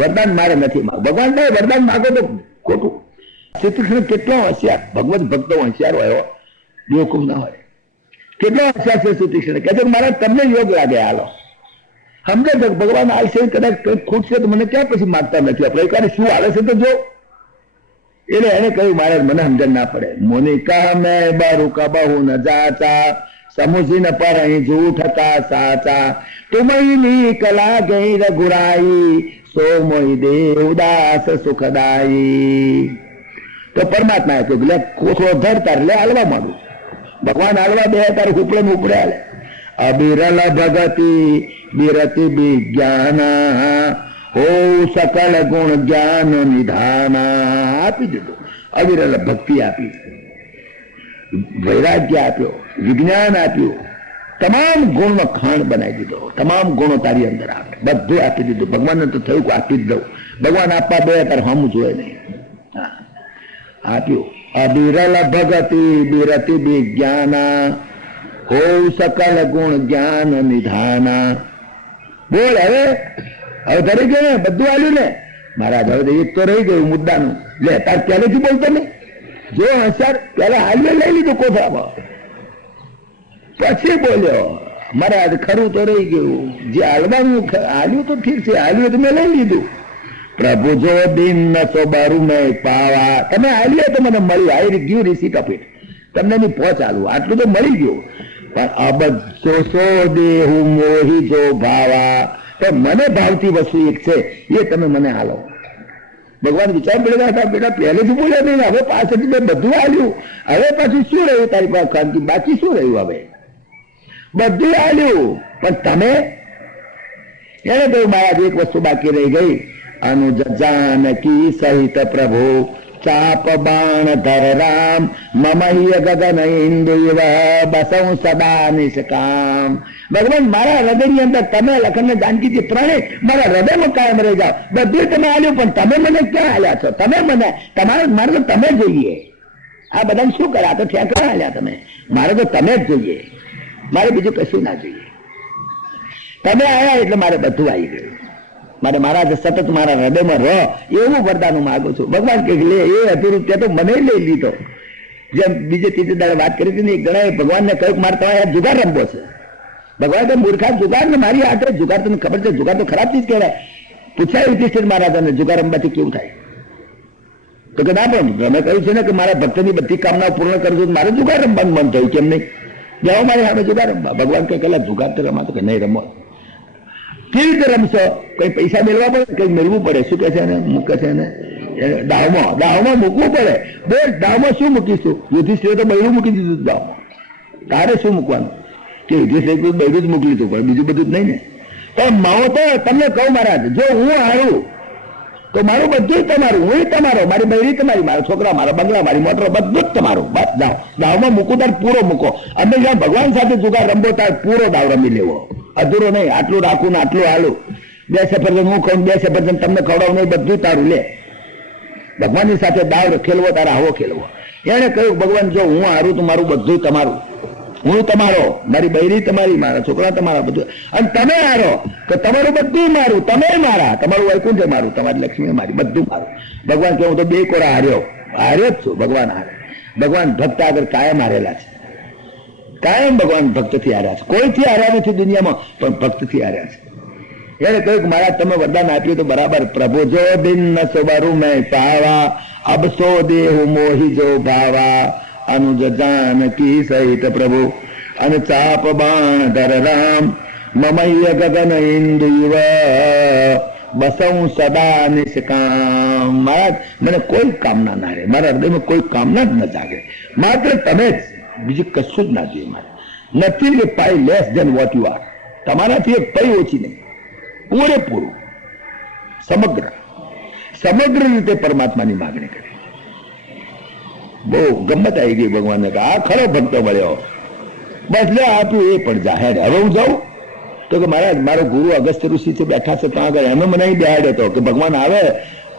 વરદાન મારે નથી માંગ. ભગવાન વરદાન માગો તો ખોટું. શ્રી કૃષ્ણ કેટલો હોશિયાર, ભગવત ભક્તો હોશિયાર હોય, બેવકૂફ ના હોય. કેટલો હોશિયાર છે શ્રી કૃષ્ણ. કહે છે મારા તમને યોગ લાગે હાલો સમજે તો ભગવાન આવશે, કદાચ કઈ ખૂટશે તો મને ક્યાં પછી માગતા નથી આપણે. એક શું આવે છે તો જો. એટલે એને કહ્યું મહારાજ મને સમજણ ના પડે. મોનિકા મેં બારું કબહુ ન જાતા સમુસી ન પર અહીં જૂઠ હતા સાચા તુમની કલા ગઈ રઘુરાઈ સો મોહી દેવદાસ સુખદાઈ. તો પરમાત્મા કહ્યું લે કોથળો ધર તાર લે હાલવા માંડું. ભગવાન હાલવા બે તાર ઉપડે ને ઉપડે હાલે. અબિરલ ભગતિ બિરતિ વિજ્ઞાના હો સકલ ગુણ જ્ઞાન નિધાના આપી દીધું. અવિરલ ભક્તિ આપી, વૈરાગ્ય આપ્યો, વિજ્ઞાન આપ્યું, તમામ ગુણનો ખાંડ બનાવી દીધો. તમામ ગુણો તારી અંદર આવે, બધું આપી દીધું. ભગવાનને તો થયું કે આપી જ દઉં. ભગવાન આપવા બે તાર હમ જોયે નહીં. આપ્યું. અવિરલ ભગતિ બિરતિ વિજ્ઞાના હો સકલ ગુણ જ્ઞાન નિધાના. બોલ હવે ધરી ગયો ને બધું આવ્યું ને મહારાજ. હવે એક તો રહી ગયું મુદ્દાનું. લે તાર પહેલેથી બોલતો ને જો હસાર પેલા હાલવે લઈ લીધું કોથળામાં, પછી બોલ્યો મહારાજ ખરું તો રહી ગયું. જે હાલવાનું હાલ્યું તો ઠીક છે, હાલ્યું તો મેં લઈ લીધું. પ્રભુ જો દિન નસો બારું મેં પાવા. તમે હાલ્યો તો મને મળ્યું. આઈ ગયું રિસીટ ઓફ ઇટ. તમને નહીં પહોંચાડવું આટલું તો મળી ગયું. પણ અબ સો દેહું મોહી જો ભાવા. તો મને ભાવતી વસ્તુ એક છે એ તમે મને હાલો. ભગવાન વિચાર પડેલા હતા બેટા પહેલેથી બોલ્યા નહીં, હવે પાછળથી મેં બધું હાલ્યું. હવે પાછું શું રહ્યું તારી પાસે ખાનગી? બાકી શું રહ્યું? હવે બધું હાલ્યું પણ તમે. એને કહ્યું મહારાજ એક વસ્તુ બાકી રહી ગઈ. અનુજ જાનકી સહિત પ્રભુ ચાપ બાણ ધર રામ મમહ્ય ગગન ઇન્દ્રિવ બસૌ સદા નિષ્કામ. ભગવાન મારા હૃદયની અંદર તમે લખન ને જાનકી ત્રણે મારા હૃદયમાં કાયમ રહી જાઓ. બધું તમે હાલ્યું પણ તમે મને ક્યાં હાલ્યા છો? તમે મને તમારે મારે તો તમે જોઈએ. આ બધા શું કર્યા? તો ઠેકડા હાલ્યા તમે. મારે તો તમે જ જોઈએ. મારે બીજું કશું ના જોઈએ. તમે આવ્યા એટલે મારે બધું આવી ગયું. મારે મહારાજ સતત મારા હૃદયમાં રહો એવું વરદાન હું માગું છું. ભગવાન કે લે એ અધૂરું તે તો મને લઈ લીધો. જેમ બીજે ત્રીજે દાડે વાત કરી હતી ને, ઘણા ભગવાનને કહ્યું મારે તમારે જુગાર રમવો છે. ભગવાન તો મૂર્ખા જુગાર ને મારી હાથે જુગાર તમને ખબર છે જુગાર તો ખરાબ ચીજ કહેવાય. પૂછાય યુધિષ્ઠિર મહારાજાને જુગાર રમવાથી કેવું થાય? તો કે ના પણ તમે કહ્યું છે ને કે મારા ભક્તની બધી કામનાઓ પૂર્ણ કરજો. મારે જુગાર રમવાનું મન થયું કેમ નહીં? જાઓ મારી સામે જુગાર રમવા. ભગવાન કે પેલા જુગાર તો રમાતો કે નહીં રમો. કેવી રીતે રમશો? કઈ પૈસા મેળવા પડે, કઈ મેળવું પડે. શું કે છે એને મૂકે છે એને દાવમાં મૂકવું પડે. બે દાવમાં શું મૂકીશું? યુધિષ્ઠિરે તો બૈરું મૂકી દીધું દાવમાં. તારે શું મૂકવાનું? કે યુધિષ્ઠિરે બૈરું જ મૂકી લીધું પણ બીજું બધું જ નહીં ને. પણ માવો તો તમને કહું મહારાજ, જો હું હારું તો મારું બધું જ તમારું, હું તમારો, મારી બૈરી તમારી, મારા છોકરા, મારા બંગલા, મારી મોટરો બધું જ તમારું. બસ દાવમાં મૂકું તાર પૂરો મૂકો. અમે જ્યાં ભગવાન સાથે જુગાર રમવો તાર પૂરો દાવ રમી લેવો. અધૂરો નહીં. આટલું રાખું ને આટલું હાલું. 2 સફરજન હું ખાઉં, 2 સફરજન તમને ખવડાવું નહીં, બધું તારું લે. ભગવાનની સાથે દાવ ખેલવો તારે આવો ખેલવો. એને કહ્યું ભગવાન જો હું હારું તો મારું બધું તમારું, હું તમારો, મારી બૈરી તમારી, મારા છોકરા તમારા, બધું. અને તમે હારો તો તમારું બધું મારું, તમે મારા, તમારું વૈકુંઠ મારું, તમારી લક્ષ્મી મારી, બધું મારું. ભગવાન કે હું તો 2 કોરા હાર્યો જ છું. ભગવાન હારે. ભગવાન ભક્ત આગળ કાયમ હારેલા છે. કાયમ ભગવાન ભક્તથી હાર્યા છે. કોઈથી હાર્યા નથી દુનિયામાં, પણ ભક્તથી હાર્યા છે. એને કહ્યું કે મહારાજ તમે વરદાન આપ્યું તો બરાબર. પ્રભુ જો દિન સોબારું મેં પાવા અબસો દેહુ મોહી જો ભાવા અનુજ જાનકી સહિત પ્રભુ અને ચાપ બાણ ધર રામ મમહ્ય ગગન ઇન્દ્રિવ બસૌ સદા નિષ્કામ. મહારાજ મને કોઈ કામના ના રહે, મારા હૃદયમાં કોઈ કામના જ ન જાગે. માત્ર તમે જ, બીજું કશું જ ના જોઈએ મારે. Nothing a pie less than what you are. તમારાથી એક પૈ ઓછી નહીં, પૂરેપૂરું સમગ્ર રીતે પરમાત્માની માગણી કરી. બહુ ગમત આવી ગઈ ભગવાનને કે આ ખરો ભક્તો મળ્યો. બસ લે આપ્યું એ પણ જાહેર. હવે હું જાઉં તો કે મહારાજ મારો ગુરુ અગસ્ત્ય ઋષિ છે બેઠા છે ત્યાં આગળ, એમને મને બેહાડ્યો હતો કે ભગવાન આવે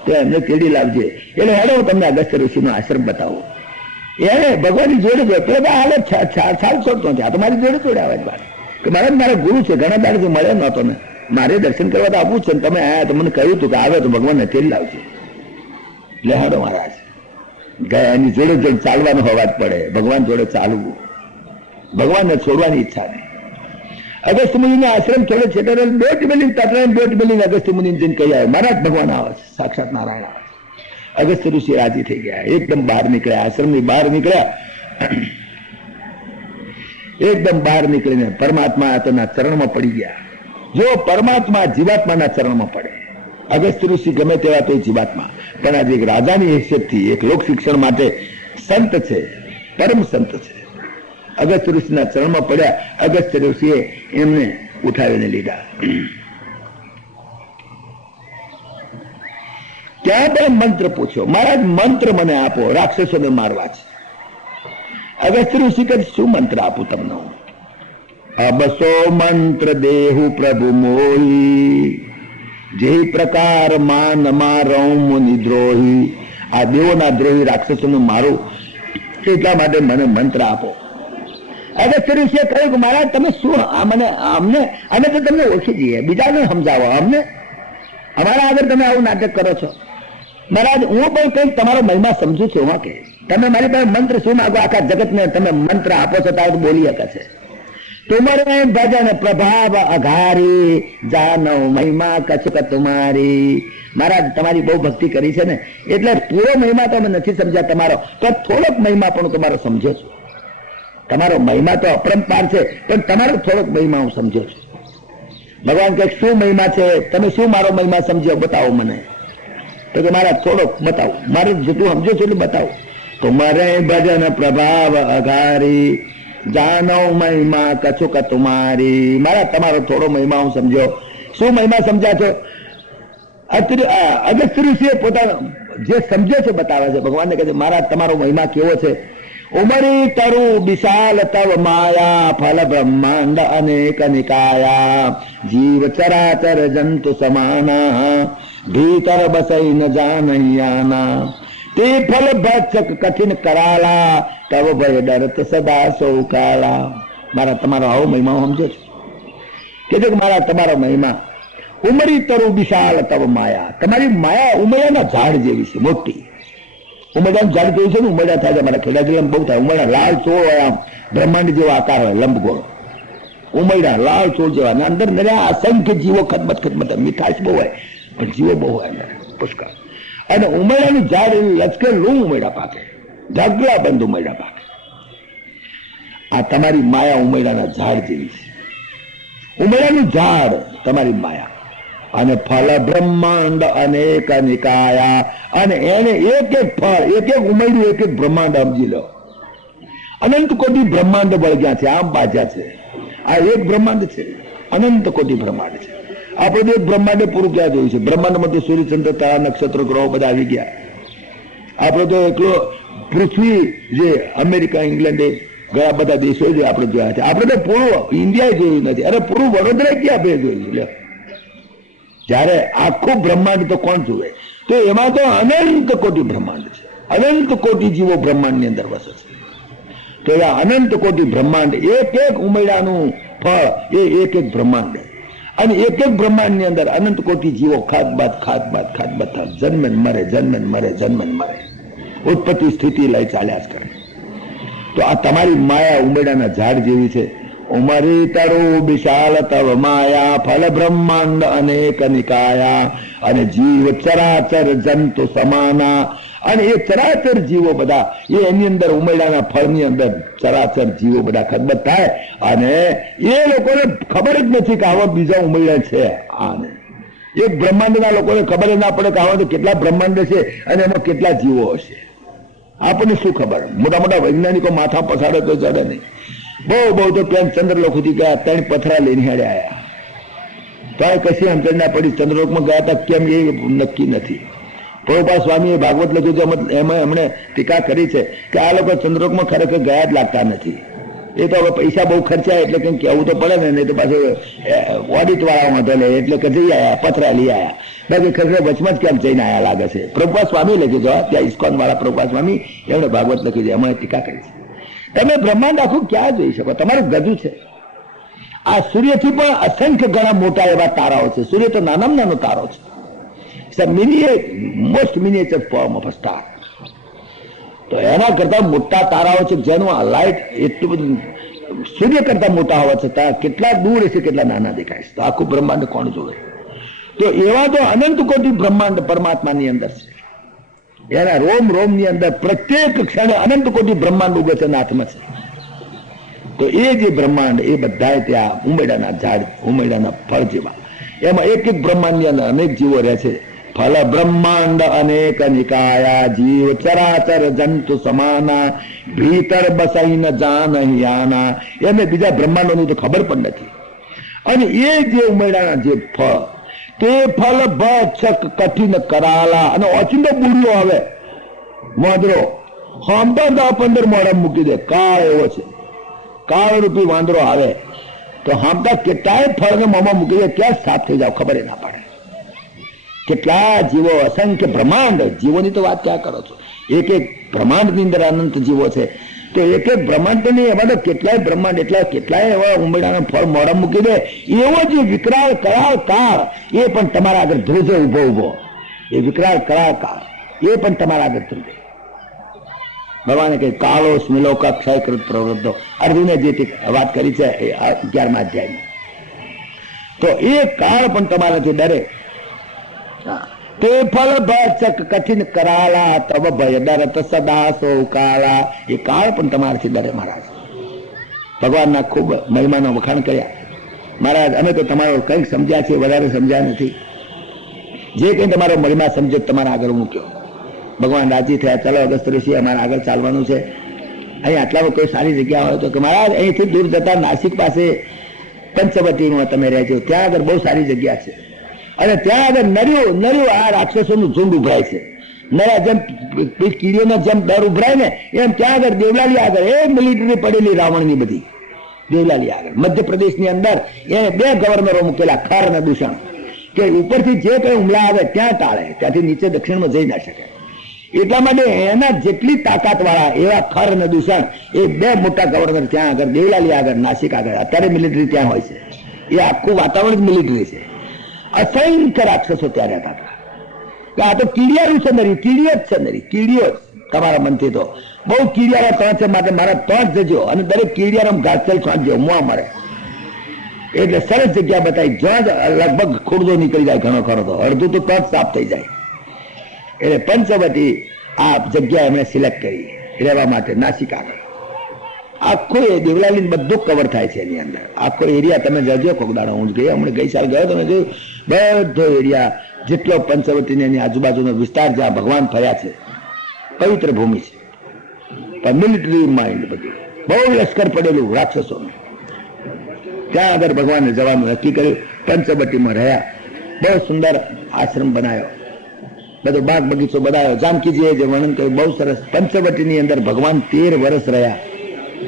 તો એમને કેડી લાવજે. એટલે હેડો હું તમને અગસ્ત્ય ઋષિનો આશ્રમ બતાવું. એને ભગવાનની જોડે ગયો તો હાલે 4 સાલ છોડતો નથી. આ તો મારી જોડે આવે જ વાત કે મહારાજ મારા ગુરુ છે, ઘણા દાડથી મળ્યો નહોતો ને. મારે દર્શન કરવા તો આવવું છે, તમે આયા તો મને કહ્યું હતું કે આવે તો ભગવાનને તેલ લાવજો. એટલે હાડો મહારાજ ગયા, એની જોડે જોડે ચાલવાનો અવાજ પડે, ભગવાન જોડે ચાલવું, ભગવાનને છોડવાની ઈચ્છા નહીં. અગસ્ત્ય મુનિનો આશ્રમ થોડે છે, દોઢ મિલિયન અગસ્ત્ય મુનિ જઈને કહી આવે મહારાજ ભગવાન આવે છે, સાક્ષાત નારાયણ આવે છે. અગસ્ત્ય ઋષિ રાજી થઈ ગયા, એકદમ બહાર નીકળ્યા, આશ્રમની બહાર નીકળ્યા, એકદમ બહાર નીકળીને પરમાત્મા તેના ચરણમાં પડી ગયા. જો પરમાત્મા જીવાત્માના ચરણમાં પડે, અગસ્ત્ય ઋષિ ગમે તેવા તો જીવાત્મા, પણ આજે એક રાજાની હેસિયતથી એક લોક શિક્ષણ માટે સંત છે, પરમ સંત છે. અગસ્ત્ય ઋષિના ચરણમાં પડ્યા, અગસ્ત્ય ઋષિએ એમને ઉઠાવીને લીધા. ત્યાં બે મંત્ર પૂછ્યો, મહારાજ મંત્ર મને આપો, રાક્ષસોને મારવા છે. અગસ્ત્ય ઋષિ કહે શું મંત્ર આપું તમને? અબસો મંત્ર દેહુ પ્રભુ મોહી, જે પ્રકાર માન મારો મુનિ દ્રોહી. આ દેવોના દ્રોહી રાક્ષસોને મારું, એટલા માટે મને મંત્ર આપો. અગસ્ત્ય ઋષિએ કહ્યું કે મહારાજ તમે શું અમને અમે તો તમને ઓળખી જઈએ, બીજાને સમજાવો, અમને અમારા આગળ તમે આવું નાટક કરો છો. મહારાજ હું પણ કંઈક તમારો મહિમા સમજુ છું, હા કે તમે મારી પાસે મંત્ર શું માંગો, આખા જગતને તમે મંત્ર આપો છો તાર બોલી શકે છે. તુમરે ભજન પ્રભાવ અઘારી, જાનો મહિમા કછુક તુમારી. મહારાજ તમારી બહુ ભક્તિ કરી છે ને, એટલે પૂરો મહિમા તો અમે નથી સમજ્યા તમારો, તો થોડોક મહિમા પણ તમારો સમજો છું. તમારો મહિમા તો અપરંપાર છે, પણ તમારો થોડોક મહિમા હું સમજો છું. ભગવાન કહે શું મહિમા છે, તમે શું મારો મહિમા સમજ્યો, બતાવો મને. તો કે મારા થોડોક બતાવો, મારે જેટલું સમજો છું એટલું બતાવો. તો મારે ભજન પ્રભાવ અઘારી, જાનો મહિમા કછુક તુમારી. મારા તમારો થોડો મહિમા હું સમજો. શું મહિમા સમજ્યા છો? અગસ્ત્ય ઋષિએ પોતાનો જે સમજે છે બતાવે છે. ભગવાનને કહે છે મારા તમારો મહિમા કેવો છે? ઉમરી તરુ વિશાલ તવ માયા, ફલ બ્રહ્માંડ અનેક નિકાયા, જીવ ચરાચર જંતુ સમાના, ભીતર બસઈ ન જાનૈયાના, તે ફલ ભક્ષક કઠિન કરાલા, તવ ભય ડરત સદા સૌ કાલા. મારા તમારો આવો મહિમા સમજો છો? કે મારા તમારો મહિમા ઉમરી તરુ વિશાલ તવ માયા, તમારી માયા ઉમૈયાના ઝાડ જેવી છે, મોટી. ઉમૈયાનું ઝાડ કેવું છે ને, ઉમૈયા થાય છે મારા ખેડા જિલ્લામાં બહુ થાય. ઉમૈયા લાલ છોડ હોય, આમ બ્રહ્માંડ જેવો આકાર હોય, લંબગોળ. ઉમૈયા લાલ છોડ જેવા, અંદર અસંખ્ય જીવો ખદમત મીઠાશ બહુ હોય, પણ જીવો બહુ હોય અંદર પુષ્કળ. અને ઉમૈયાનું ઝાડ એવું લચકે લૂં ઉમૈયા પાકે, ઢગલા બંધ ઉમૈયા પાકે. આ તમારી માયા ઉમૈયાના ઝાડ જેવી છે. ઉમૈયાનું ઝાડ તમારી માયા, અને ફલ બ્રહ્માંડ અનેક નિકાયા, અને એને એક એક ફળ, એક એક ઉમૈડું, એક એક બ્રહ્માંડ સમજી લો. અનંત કોટી બ્રહ્માંડ બળગ્યા છે, આમ બાજ્યા છે. આ એક બ્રહ્માંડ છે, અનંત કોટી બ્રહ્માંડ છે. આપણે તો એક બ્રહ્માંડે પૂરું ક્યાં જોયું છે? બ્રહ્માંડમાં તો સૂર્યચંદ્ર તારા નક્ષત્ર ગ્રહો બધા આવી ગયા. આપણે તો એકલો પૃથ્વી જે અમેરિકા ઇંગ્લેન્ડે ઘણા બધા દેશો જે આપણે જોયા છે, આપણે તો પૂરું ઇન્ડિયા જોયું નથી. અરે પૂરું વડોદરા ક્યાં બે જોયું લે. જયારે આખું બ્રહ્માંડ તો કોણ જુએ? તો એમાં તો અનંત કોટી બ્રહ્માંડ છે, અનંત કોટી જીવો બ્રહ્માંડ ની અંદર વસે છે. તો એ અનંત કોટી બ્રહ્માંડ, એક એક ઉમૈડાનું ફળ એ એક એક બ્રહ્માંડ, અને એક એક બ્રહ્માંડ ની અંદર અનંત કોટી જીવો ખાદ બાદ થાય, જન્મ મરે, જન્મ મરે, જન્મ મરે, ઉત્પત્તિ સ્થિતિ લઈ ચાલ્યા જ કરે. તો આ તમારી માયા ઉમૈડાના ઝાડ જેવી છે. ઉમરી તરુ વિશાલ તવ માયા, ફલ બ્રહ્માંડ અનેક નિકાયા, અને જીવ ચરાચર જંતુ સમાના. અને એ ચરાચર જીવો બધા એ એની અંદર ઉમૈડાના ફળની અંદર ચરાચર જીવો બધા ખદબદ થાય, અને એ લોકોને ખબર જ નથી કે આવા બીજા ઉમૈડા છે. આને એક બ્રહ્માંડના લોકોને ખબર જ ના પડે કે આવા તો કેટલા બ્રહ્માંડ છે અને એમાં કેટલા જીવો હશે. આપણને શું ખબર? મોટા મોટા વૈજ્ઞાનિકો માથા પછાડે તો ચડે નહીં. બહુ તો પેન ચંદ્રલોક સુધી ગયા, 3 પથરા લઈને હેડે આવ્યા, તો કશી સમજણ ના પડી. ચંદ્રલોકમાં ગયા હતા કેમ એ નક્કી નથી. પ્રભુપાદ સ્વામીએ ભાગવત લખ્યું છે, એમાં એમણે ટીકા કરી છે કે આ લોકો ચંદ્રલોકમાં ખરેખર ગયા જ લાગતા નથી. એ તો હવે પૈસા બહુ ખર્ચાય એટલે કંઈક કહેવું તો પડે ને, નહીં તો પાછું ઓડિટ વાળામાં તો લે, એટલે કે જઈ આવ્યા, પથરા લઈ આવ્યા. બાકી ખરેખર વચમાં જ કેમ જઈને આવ્યા લાગે છે. પ્રભુપાદ સ્વામી લખ્યું છે, ત્યાં ઇસ્કોન વાળા પ્રભુપાદ સ્વામી એમણે ભાગવત લખ્યું છે, એમાં ટીકા કરી છે. તમે બ્રહ્માંડ આખું ક્યાં જોઈ શકો? તમારું ગજું છે. આ સૂર્યથી પણ અસંખ્ય ઘણા મોટા એવા તારાઓ છે. સૂર્ય તો નાનામાં નાનો તારો છે, most miniature form of star. તો એના કરતા મોટા તારાઓ છે જેનું આ લાઇટ એટલું બધું સૂર્ય કરતા મોટા હોવા છતાં કેટલા દૂર હશે, કેટલા નાના દેખાય છે. તો આખું બ્રહ્માંડ કોણ જોવે? તો એવા તો અનંત કોટી બ્રહ્માંડ પરમાત્માની અંદર છે. એના રોમ રોમ ની અંદર પ્રત્યેક ક્ષણે અનંત કોટી બ્રહ્માંડ ઉગે છે, હાથમાં છે. તો એ જે બ્રહ્માંડ એ બધા ત્યાં ઉમેડાના ઝાડ, ઉમેડાના ફળ જેવા, એમાં એક એક બ્રહ્માંડ ની અંદર અનેક જીવો રહે છે. ફલ બ્રહ્માંડ અનેક નિકાયા, જીવ ચરાચર જંતુ સમાના, ભીતર બસાઈ ન જાન યાના. એને બીજા બ્રહ્માંડોની તો ખબર પણ નથી. અને એ જે ઉમેડાના જે ફળ, તે ફલ ભક્ષક કઠિન કરાલા. અને ઓચિંતો બુડ્યો આવે વાંદરો, હાંભા 10-15 મોડા મૂકી દે. કાળ એવો છે, કાળ રૂપી વાંદરો આવે તો હાંભા કેટલાય ફળને મોંમાં મૂકી દે, ક્યાં સાફ થઈ જાવ ખબર ના પડે. કેટલા જીવો, અસંખ્ય બ્રહ્માંડ જીવોની તો વાત ક્યાં કરો છો? એક એક બ્રહ્માંડની અંદર અનંત જીવો છે. તો એક એક બ્રહ્માંડ નહીં, એમાં તો કેટલાય બ્રહ્માંડ, એટલા કેટલાય એવા ઉંબરડાના ફળ મોડા મૂકી દે. એવો જે વિકરાળ કરાળ કાળ એ પણ તમારા આગળ ધ્રુજે ઉભો ઉભો. એ વિકરાળ કરાળ કાળ એ પણ તમારા આગળ ધ્રુજે. ભગવાને કહે કાળો સ્મિલોક ક્ષયકૃત પ્રવૃદ્ધો. અર્જુને જે વાત કરી છે 11મા અધ્યાયમાં. તો એ કાળ પણ તમારાથી ડરે. તે ફલ ભક્ષક કઠિન કરાલા, તબ ભય ડરત સદા સો કાળા. એ કાળ પણ તમારાથી ડરે મહારાજ. ભગવાનના ખૂબ મહિમાનો વખાણ કર્યા. મહારાજ અમે તો તમારો કંઈક સમજ્યા છે, વધારે સમજ્યા નથી. જે કંઈ તમારો મહિમા સમજો તમારા આગળ મૂક્યો. ભગવાન રાજી થયા. ચાલો અગસ્ત્ય ઋષિ અમારે આગળ ચાલવાનું છે. અહીં આટલામાં કોઈ સારી જગ્યા હોય તો કે મહારાજ અહીંથી દૂર જતા નાસિક પાસે પંચવટીમાં તમે રહેજો, ત્યાં આગળ બહુ સારી જગ્યા છે. અને ત્યાં આગળ નર્યું આ રાક્ષસોનું ઝુંડ ઉભરાય છે. નરા જેમ કીડીઓના જેમ દર ઉભરાય ને એમ ત્યાં આગળ દેવલાલી આગળ એ મિલિટરી પડેલી રાવણની બધી દેવલાલી આગળ મધ્યપ્રદેશની અંદર એને 2 ગવર્નરો મૂકેલા, ખર અને દૂષણ, કે ઉપરથી જે કઈ હુમલા આવે ત્યાં ટાળે, ત્યાંથી નીચે દક્ષિણમાં જઈ ના શકે. એટલા માટે એના જેટલી તાકાત વાળા એવા ખર અને દૂષણ એ 2 મોટા ગવર્નર ત્યાં આગળ દેવલાલી આગળ, નાસિક આગળ. અત્યારે મિલિટરી ત્યાં હોય છે. એ આખું વાતાવરણ જ મિલિટરી છે. અસંખ્ય રાક્ષસો ત્યાં રહેતા હતા. આ તો કીડિયારું છે નરી, કીડીઓ જ છે નરી, કીડીઓ જ. તમારા મનથી તો બહુ કીડિયારા ત્રણ છે, માટે મારા ત્રણ જજો અને દરેક કીડિયારામ ઘાસચલ છાંટજો, મોં મળે. એટલે સરસ જગ્યા બતાવી, જ્યાં લગભગ ખુરદો નીકળી જાય ઘણો ખરો, તો અડધું તો તજ સાફ થઈ જાય. એટલે પંચવટી આ જગ્યા એમણે સિલેક્ટ કરી રહેવા માટે, નાસિક આગળ. આખું એ દેવલાલી બધું કવર થાય છે એની અંદર. આખો એરિયા તમે જજો કોક દાડો. હું ગઈ, હમણાં ગઈ સાલ ગયો, તમે જોયું બધો એરિયા જેટલો પંચવટી એની આજુબાજુનો વિસ્તાર જ્યાં ભગવાન ફર્યા છે, પવિત્ર ભૂમિ છે. પણ મિલિટરી માઇન્ડ બધું બહુ લશ્કર પડેલું રાક્ષસોનું. ત્યાં આગળ ભગવાને જવાનું નક્કી કર્યું. પંચવટીમાં રહ્યા, બહુ સુંદર આશ્રમ બનાવ્યો, બધો બાગ બગીચો બનાવ્યો. જાનકીજીએ જે વર્ણન કર્યું બહુ સરસ. પંચવટીની અંદર ભગવાન 13 વર્ષ રહ્યા.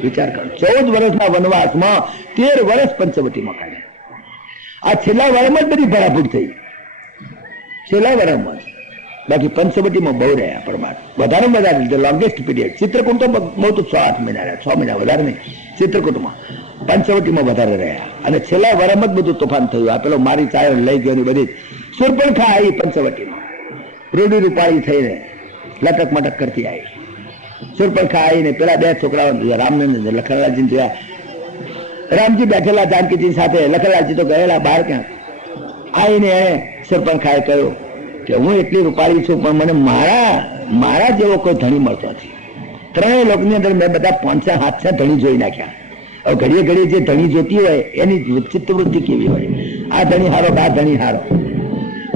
વિચાર કરો, 14 વર્ષના વનવાસમાં 13 વર્ષ પંચવટીમાં કાઢ્યા. આ છેલ્લા વર્ષમાં જ બધી ભરાફૂટ થઈ, છેલ્લા વર્ષમાં. બાકી પંચવટીમાં બહુ રહ્યા પરમાત્મા, વધારે ધ લોંગેસ્ટ પીરિયડ. ચિત્રકૂટ તો બહુ તો 6-8 મહિના રહ્યા, 6 મહિના વધારે નહીં ચિત્રકૂટમાં. પંચવટીમાં વધારે રહ્યા. અને છેલ્લા વર્ષમાં જ બધું તોફાન થયું. આ પેલો મારી ચાયો લઈ ગયો બધી સુરપણખા આવી પંચવટીમાં, રૂડી રૂપાળી થઈને લટક મટક કરતી આવી. સુરપણખા આવીને પેલા 2 છોકરાઓ રામનંદ લખનલાલજી જોયા. રામજી બેઠેલા જાનકીજી સાથે, લખનલાલજી તો ગયેલા બહાર ક્યાં. આવીને એને સુરપણખાએ કહ્યું કે હું એટલી રૂપાળી છું, પણ મને મારા જેવો કોઈ ધણી મળતો નથી. 3 લોકની અંદર મેં બધા 500-700 ધણી જોઈ નાખ્યા. હવે ઘડીએ ઘડીએ જે ધણી જોતી હોય એની ચિત્તવૃત્તિ કેવી હોય. આ ધણી હારો, આ ધણી હારો,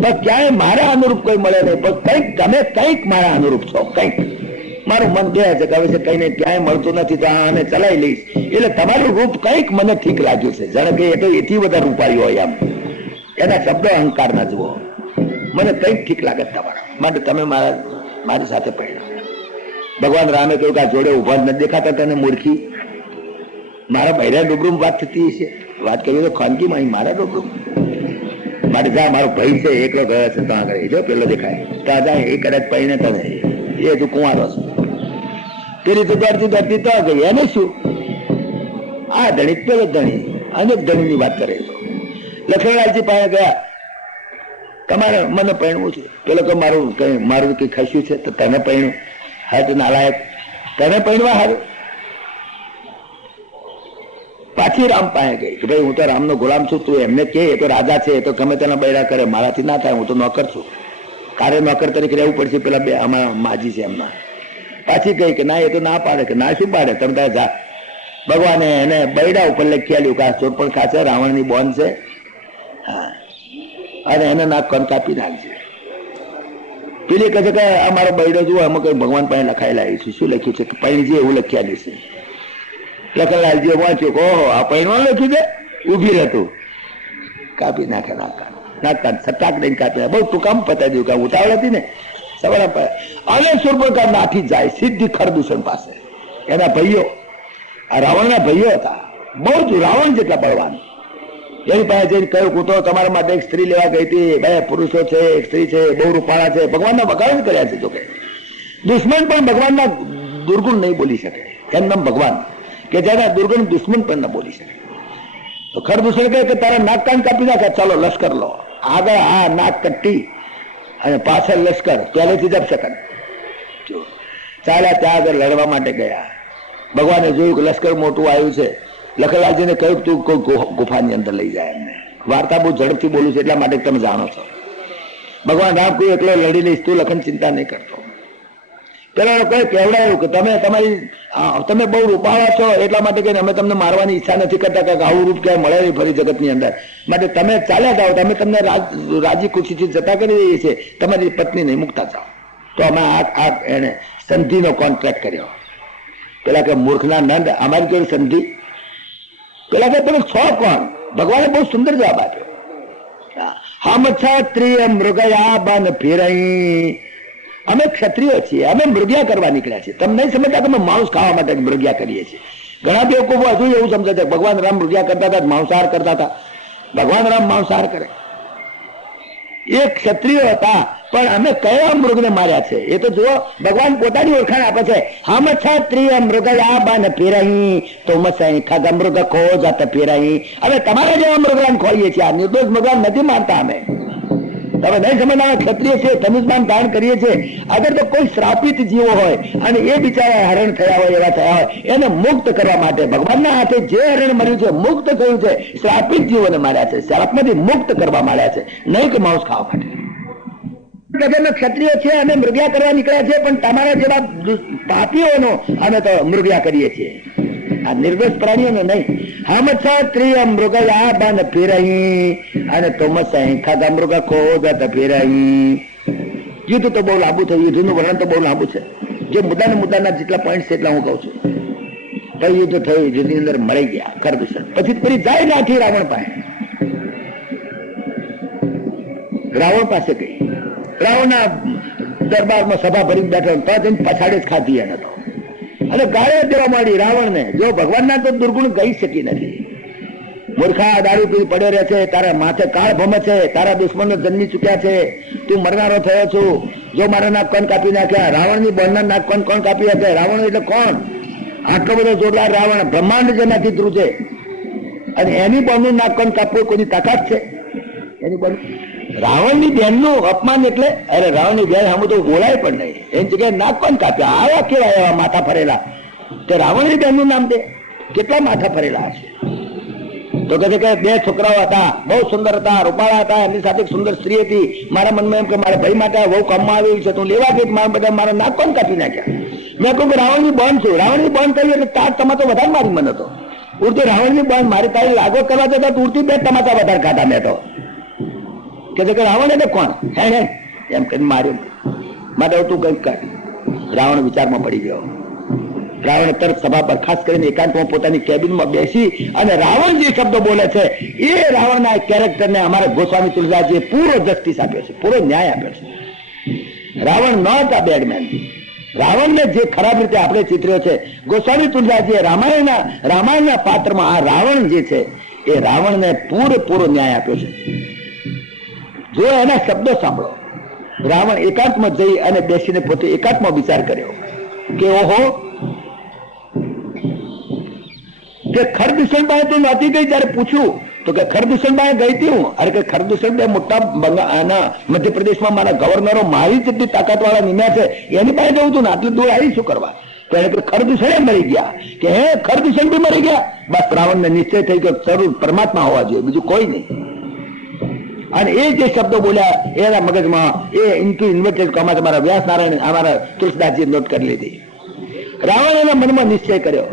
પણ ક્યાંય મારા અનુરૂપ કોઈ મળે નહીં. પણ કંઈક તમે કંઈક મારા અનુરૂપ છો, કંઈક. મારું મન કહે છે કે હવે છે કઈને ક્યાંય મળતું નથી, તો આને ચલાવી લઈશ. એટલે તમારું રૂપ કંઈક મને ઠીક લાગ્યું છે. જાણે કે એ તો એથી વધારે રૂપાળી હોય એમ. એના શબ્દો અહંકાર ના જુઓ. મને કંઈક ઠીક લાગે તમારા માટે, તમે મારી સાથે પડ્યા. ભગવાન રામે કહ્યું કે આ જોડે ઉભા નથી દેખાતા તને મૂર્ખી? મારા બૈરા ડુબરૂમ વાત થતી છે. વાત કરી તો ખાનગીમાં મારા ડુબરૂમ માટે જા, મારો ભાઈ છે એકલો ગયો છે ત્યાં આગળ, જો પેલો દેખાય ત્યાં જાય. એ કદાચ પૈને તમે એ તું કુંવારો છો. પેલી તો દોડતી તો ગઈ. એને શું? આ ધણી પેલો ધણી અનેક ધણીની વાત કરે તો લખનલાલજી પાસે ગયા, તમારે મને પરણવું છે. પેલો કે મારું કઈ ખસ્યું છે તો તને પરણ્યું. હા તો નાલાયક, તને પરણવા હારું. પાછી રામ પાસે ગઈ કે ભાઈ હું તો રામનો ગુલામ છું, તું એમને કે એ તો રાજા છે, એ તો ગમે તેના બૈરા કરે, મારાથી ના થાય, હું તો નોકર છું, કારે નોકર તરીકે રહેવું પડશે. પેલા બે અમારા માજી છે એમના. પાછી ગઈ કે ના એ તો ના પાડે. કે ના શું પાડે, તમે તારે જા. ભગવાને એને બૈડા ઉપર લખી આલ્યું કે આ ચોરપણ ખાશે, રાવણની બોન છે, હા, અને એને નાક કન કાપી નાખજે. પેલી કહે છે કે અમારો બૈડો જુઓ, અમે કઈ ભગવાન પાસે લખાયેલા આવી છે. શું લખ્યું છે કે પૈણજી એવું લખી આલ્યું છે. લખનલાલજીએ વાંચ્યું કે ઓહો આ પૈણવા લખ્યું છે, ઉભી રહેતું કાપી નાખે નાખતા સટાક દઈને કાપી. બહુ ટૂંકામ પતાવી દઉં કે ઉતાવળ હતી ને સવારે. અને સુરપણકા નાથી જાય સીધી ખરદૂષણ પાસે. એના ભાઈઓ, આ રાવણના ભાઈઓ હતા, બહુ જ રાવણ જેટલા બળવાન. એની પાસે જઈને કહ્યું હું તો તમારા માટે એક સ્ત્રી લેવા ગઈ હતી, બે પુરુષો છે, એક સ્ત્રી છે, બહુ રૂપાળા છે, ભગવાનના વખાણ જ કર્યા છે. જોકે દુશ્મન પણ ભગવાનના દુર્ગુણ નહીં બોલી શકે. એમ નામ ભગવાન કે જેના દુર્ગુણ દુશ્મન પણ ન બોલી શકે. તો ખરદૂષણ કહે કે તારા નાક કાન કાપી નાખે, ચાલો લશ્કર લો. આગળ આ નાક કટ્ટી અને પાછળ લશ્કર, પહેલેથી જ અપશકન. ચાલ્યા ત્યાં આગળ લડવા માટે ગયા. ભગવાને જોયું કે લશ્કર મોટું આવ્યું છે. લખનલાલજીને કહ્યું તું કોઈ ગુફાની અંદર લઈ જાય એમને. વાર્તા બહુ ઝડપથી બોલું છે એટલા માટે તમે જાણો છો. ભગવાન રામ કોઈ એકલો લડી લઈશ, તું લખન ચિંતા નહીં કરતો. પેલા કઈ કહેવડાયું કે તમે બહુ રૂપાળા છો એટલા માટે કહીને અમે તમને મારવાની ઈચ્છા નથી કરતા, કે આવું રૂપ ક્યાંય મળે નહીં ફરી જગતની અંદર, માટે તમે ચાલ્યા જાઓ, તમે તમને રાજી ખુશીથી જતા કરી દઈએ છીએ, તમારી પત્ની નહીં મૂકતા જાઓ. તો અમે એને સંધિનો કોન્ટ્રાક્ટ કર્યો. પેલા કે મૂર્ખના નંદ, અમારી જોડે સંધિ. પેલા કે તમે છો કોણ? ભગવાને બહુ સુંદર જવાબ આપ્યો. હમ ક્ષત્રિય મૃગયા બન ફિરઈ, અમે ક્ષત્રિયો છીએ, અમે મૃગ્યા કરવા નીકળ્યા છીએ. તમે નહીં સમજતા તમે માંસ ખાવા માટે મૃગ્યા કરીએ છીએ. ઘણા બેવકૂફો હજુ એવું સમજે છે ભગવાન રામ મૃગ્યા કરતા હતા, માંસાહાર કરતા હતા. ભગવાન રામ માંસાહાર કરે. એ ક્ષત્રિયો હતા, પણ અમે કયા મૃગને માર્યા છે એ તો જુઓ. ભગવાન પોતાની ઓળખાણ આપે છે. હમ ક્ષત્રિય મૃગયા બન ફિરઈ, તુમ ખગ મૃગ ખો જત ફિરઈ. હવે તમારા જેવા મૃગલાન ખોઈએ છીએ. આ નિર્દોષ મૃગલાન નથી માનતા અમે. તમે નહીં સમજના ક્ષત્રિય છે, ધનુષબાણ ધારણ કરીએ છીએ. અગર તો કોઈ શ્રાપિત જીવો હોય અને એ બિચારા હરણ થયા હોય, એવા થયા હોય, એને મુક્ત કરવા માટે ભગવાનના હાથે જે હરણ મર્યું છે, મુક્ત થયું છે, શ્રાપિત જીવોને માર્યા છે, શ્રાપમાંથી મુક્ત કરવા માંડ્યા છે, નહીં કે માંસ ખાવા માટે. ક્ષત્રિય છે અને મૃગ્યા કરવા નીકળ્યા છે, પણ તમારા જેવા પાપીઓનો અમે તો મૃગ્યા કરીએ છીએ, આ નિર્દોષ પ્રાણીઓને નહીં. હમ ક્ષત્રિય મૃગયા બન ફિરઈ અને તુમ ખગ મૃગ ખોદત ફિરઈ. યુદ્ધ તો બહુ લાંબુ થયું, યુદ્ધનું વર્ણન તો બહુ લાંબુ છે. જે મુદ્દાના જેટલા પોઈન્ટ છે એટલા હું કહું છું. કઈ યુદ્ધ થયું, યુદ્ધની અંદર મળી ગયા ખરદૂષણ. પછી ફરી જાય નાથી રાવણ પાસે. રાવણ પાસે ગઈ, રાવણના દરબારમાં સભા ભરી બેઠો, પછાડે જ ખાધી એને તો, અને ગાળે દેવા માંડી રાવણને. જો ભગવાનના તો દુર્ગુણ ગઈ શકી નથી. મૂર્ખા દારૂ પી પડ્યો રહે છે, તારા માથે કાળ ભમે છે, તારા દુશ્મનો જન્મી ચુક્યા છે, તું મરનારો થયો છું. જો મારા નાક કોણ કાપી નાખ્યા, રાવણની બોનના નાક કોણ કાપી શકે? રાવણ એટલે કોણ? આટલો બધો જોરદાર રાવણ, બ્રહ્માંડ જેનાથી ધ્રુજે, અને એની બોનનું નાક કોણ કાપવું કોઈની તાકાત છે? એની બોન રાવણની બેનનું અપમાન એટલે, અરે રાવણની બેન આમ તો બોલાય પણ નહીં, એની જગ્યાએ નાક કોણ કાપ્યા? આવા કેવા એવા માથા ફરેલા તે રાવણની બેનનું નામ દે? કેટલા માથા ફરેલા હશે? તો કહે છે કે બે છોકરાઓ હતા, બહુ સુંદર હતા, રૂપાળા હતા, એમની સાથે સુંદર સ્ત્રી હતી. મારા મનમાં એમ કે મારા ભાઈ માટે બહુ કામમાં આવી છે, તું લેવા ગઈ, મારા બધા મારા નાક કોણ કાપી નાખ્યા? મેં કહું કે રાવણની બોન છું. રાવણની બોન કહ્યું એટલે તાર તમાચો વધારે મારી મને તો ઉડતી. રાવણની બોન મારી તારી લાગો કરવા જતા ઉડતી બે તમાચા વધારે ખાતા મેં તો. કે છે કે રાવણ એટલે કોણ? હે એમ કરીને માર્યું. માટે તું કંઈક કર. રાવણ વિચારમાં પડી ગયો. રાવણ તરત સભા પર ખાસ કરીને એકાંતમાં પોતાની કેબિનમાં બેસી અને રાવણ જે શબ્દો બોલે છે એ રાવણના કેરેક્ટરને અમારે ગોસ્વામી તુલસીદાસજીએ પૂરો જસ્ટિસ આપ્યો છે, પૂરો ન્યાય આપ્યો છે. Ravana not a bad man. રાવણને જે ખરાબ રીતે આપણે ચિત્ર્યો છે, ગોસ્વામી તુલસીદાસજીએ રામાયણના પાત્રમાં આ રાવણ જે છે એ રાવણને પૂરેપૂરો ન્યાય આપ્યો છે. જો એના શબ્દો સાંભળો. રાવણ એકાંતમાં જઈ અને બેસીને પોતે એકાંતમાં વિચાર કર્યો કે ઓહો, કે ખરદૂષણ પાસે તું નહોતી ગઈ જયારે પૂછ્યું તો કે ખરદૂષણ પાસે ગઈ હતી હું. અરે કે ખરદૂષણ બે મોટા આના મધ્યપ્રદેશમાં મારા ગવર્નરો મારી જેટલી તાકાત વાળા નિમ્યા છે એની પાસે જવું હતું ને આટલું દૂર આવી શું કરવા. તો એને ખરદૂષણ મરી ગયા કે હે ખરદૂષણ બી મરી ગયા. બસ રાવણને નિશ્ચય થઈ ગયો જરૂર પરમાત્મા હોવા જોઈએ, બીજું કોઈ નહીં. અને એ જે શબ્દો બોલ્યા એના મગજમાં એ ઇન્ટુ ઇન્વર્ટેડ કોમા તમારા વ્યાસ નારાયણ અમારા તુલસીદાસજી નોટ કરી લીધી. રાવણ એના મનમાં નિશ્ચય કર્યો,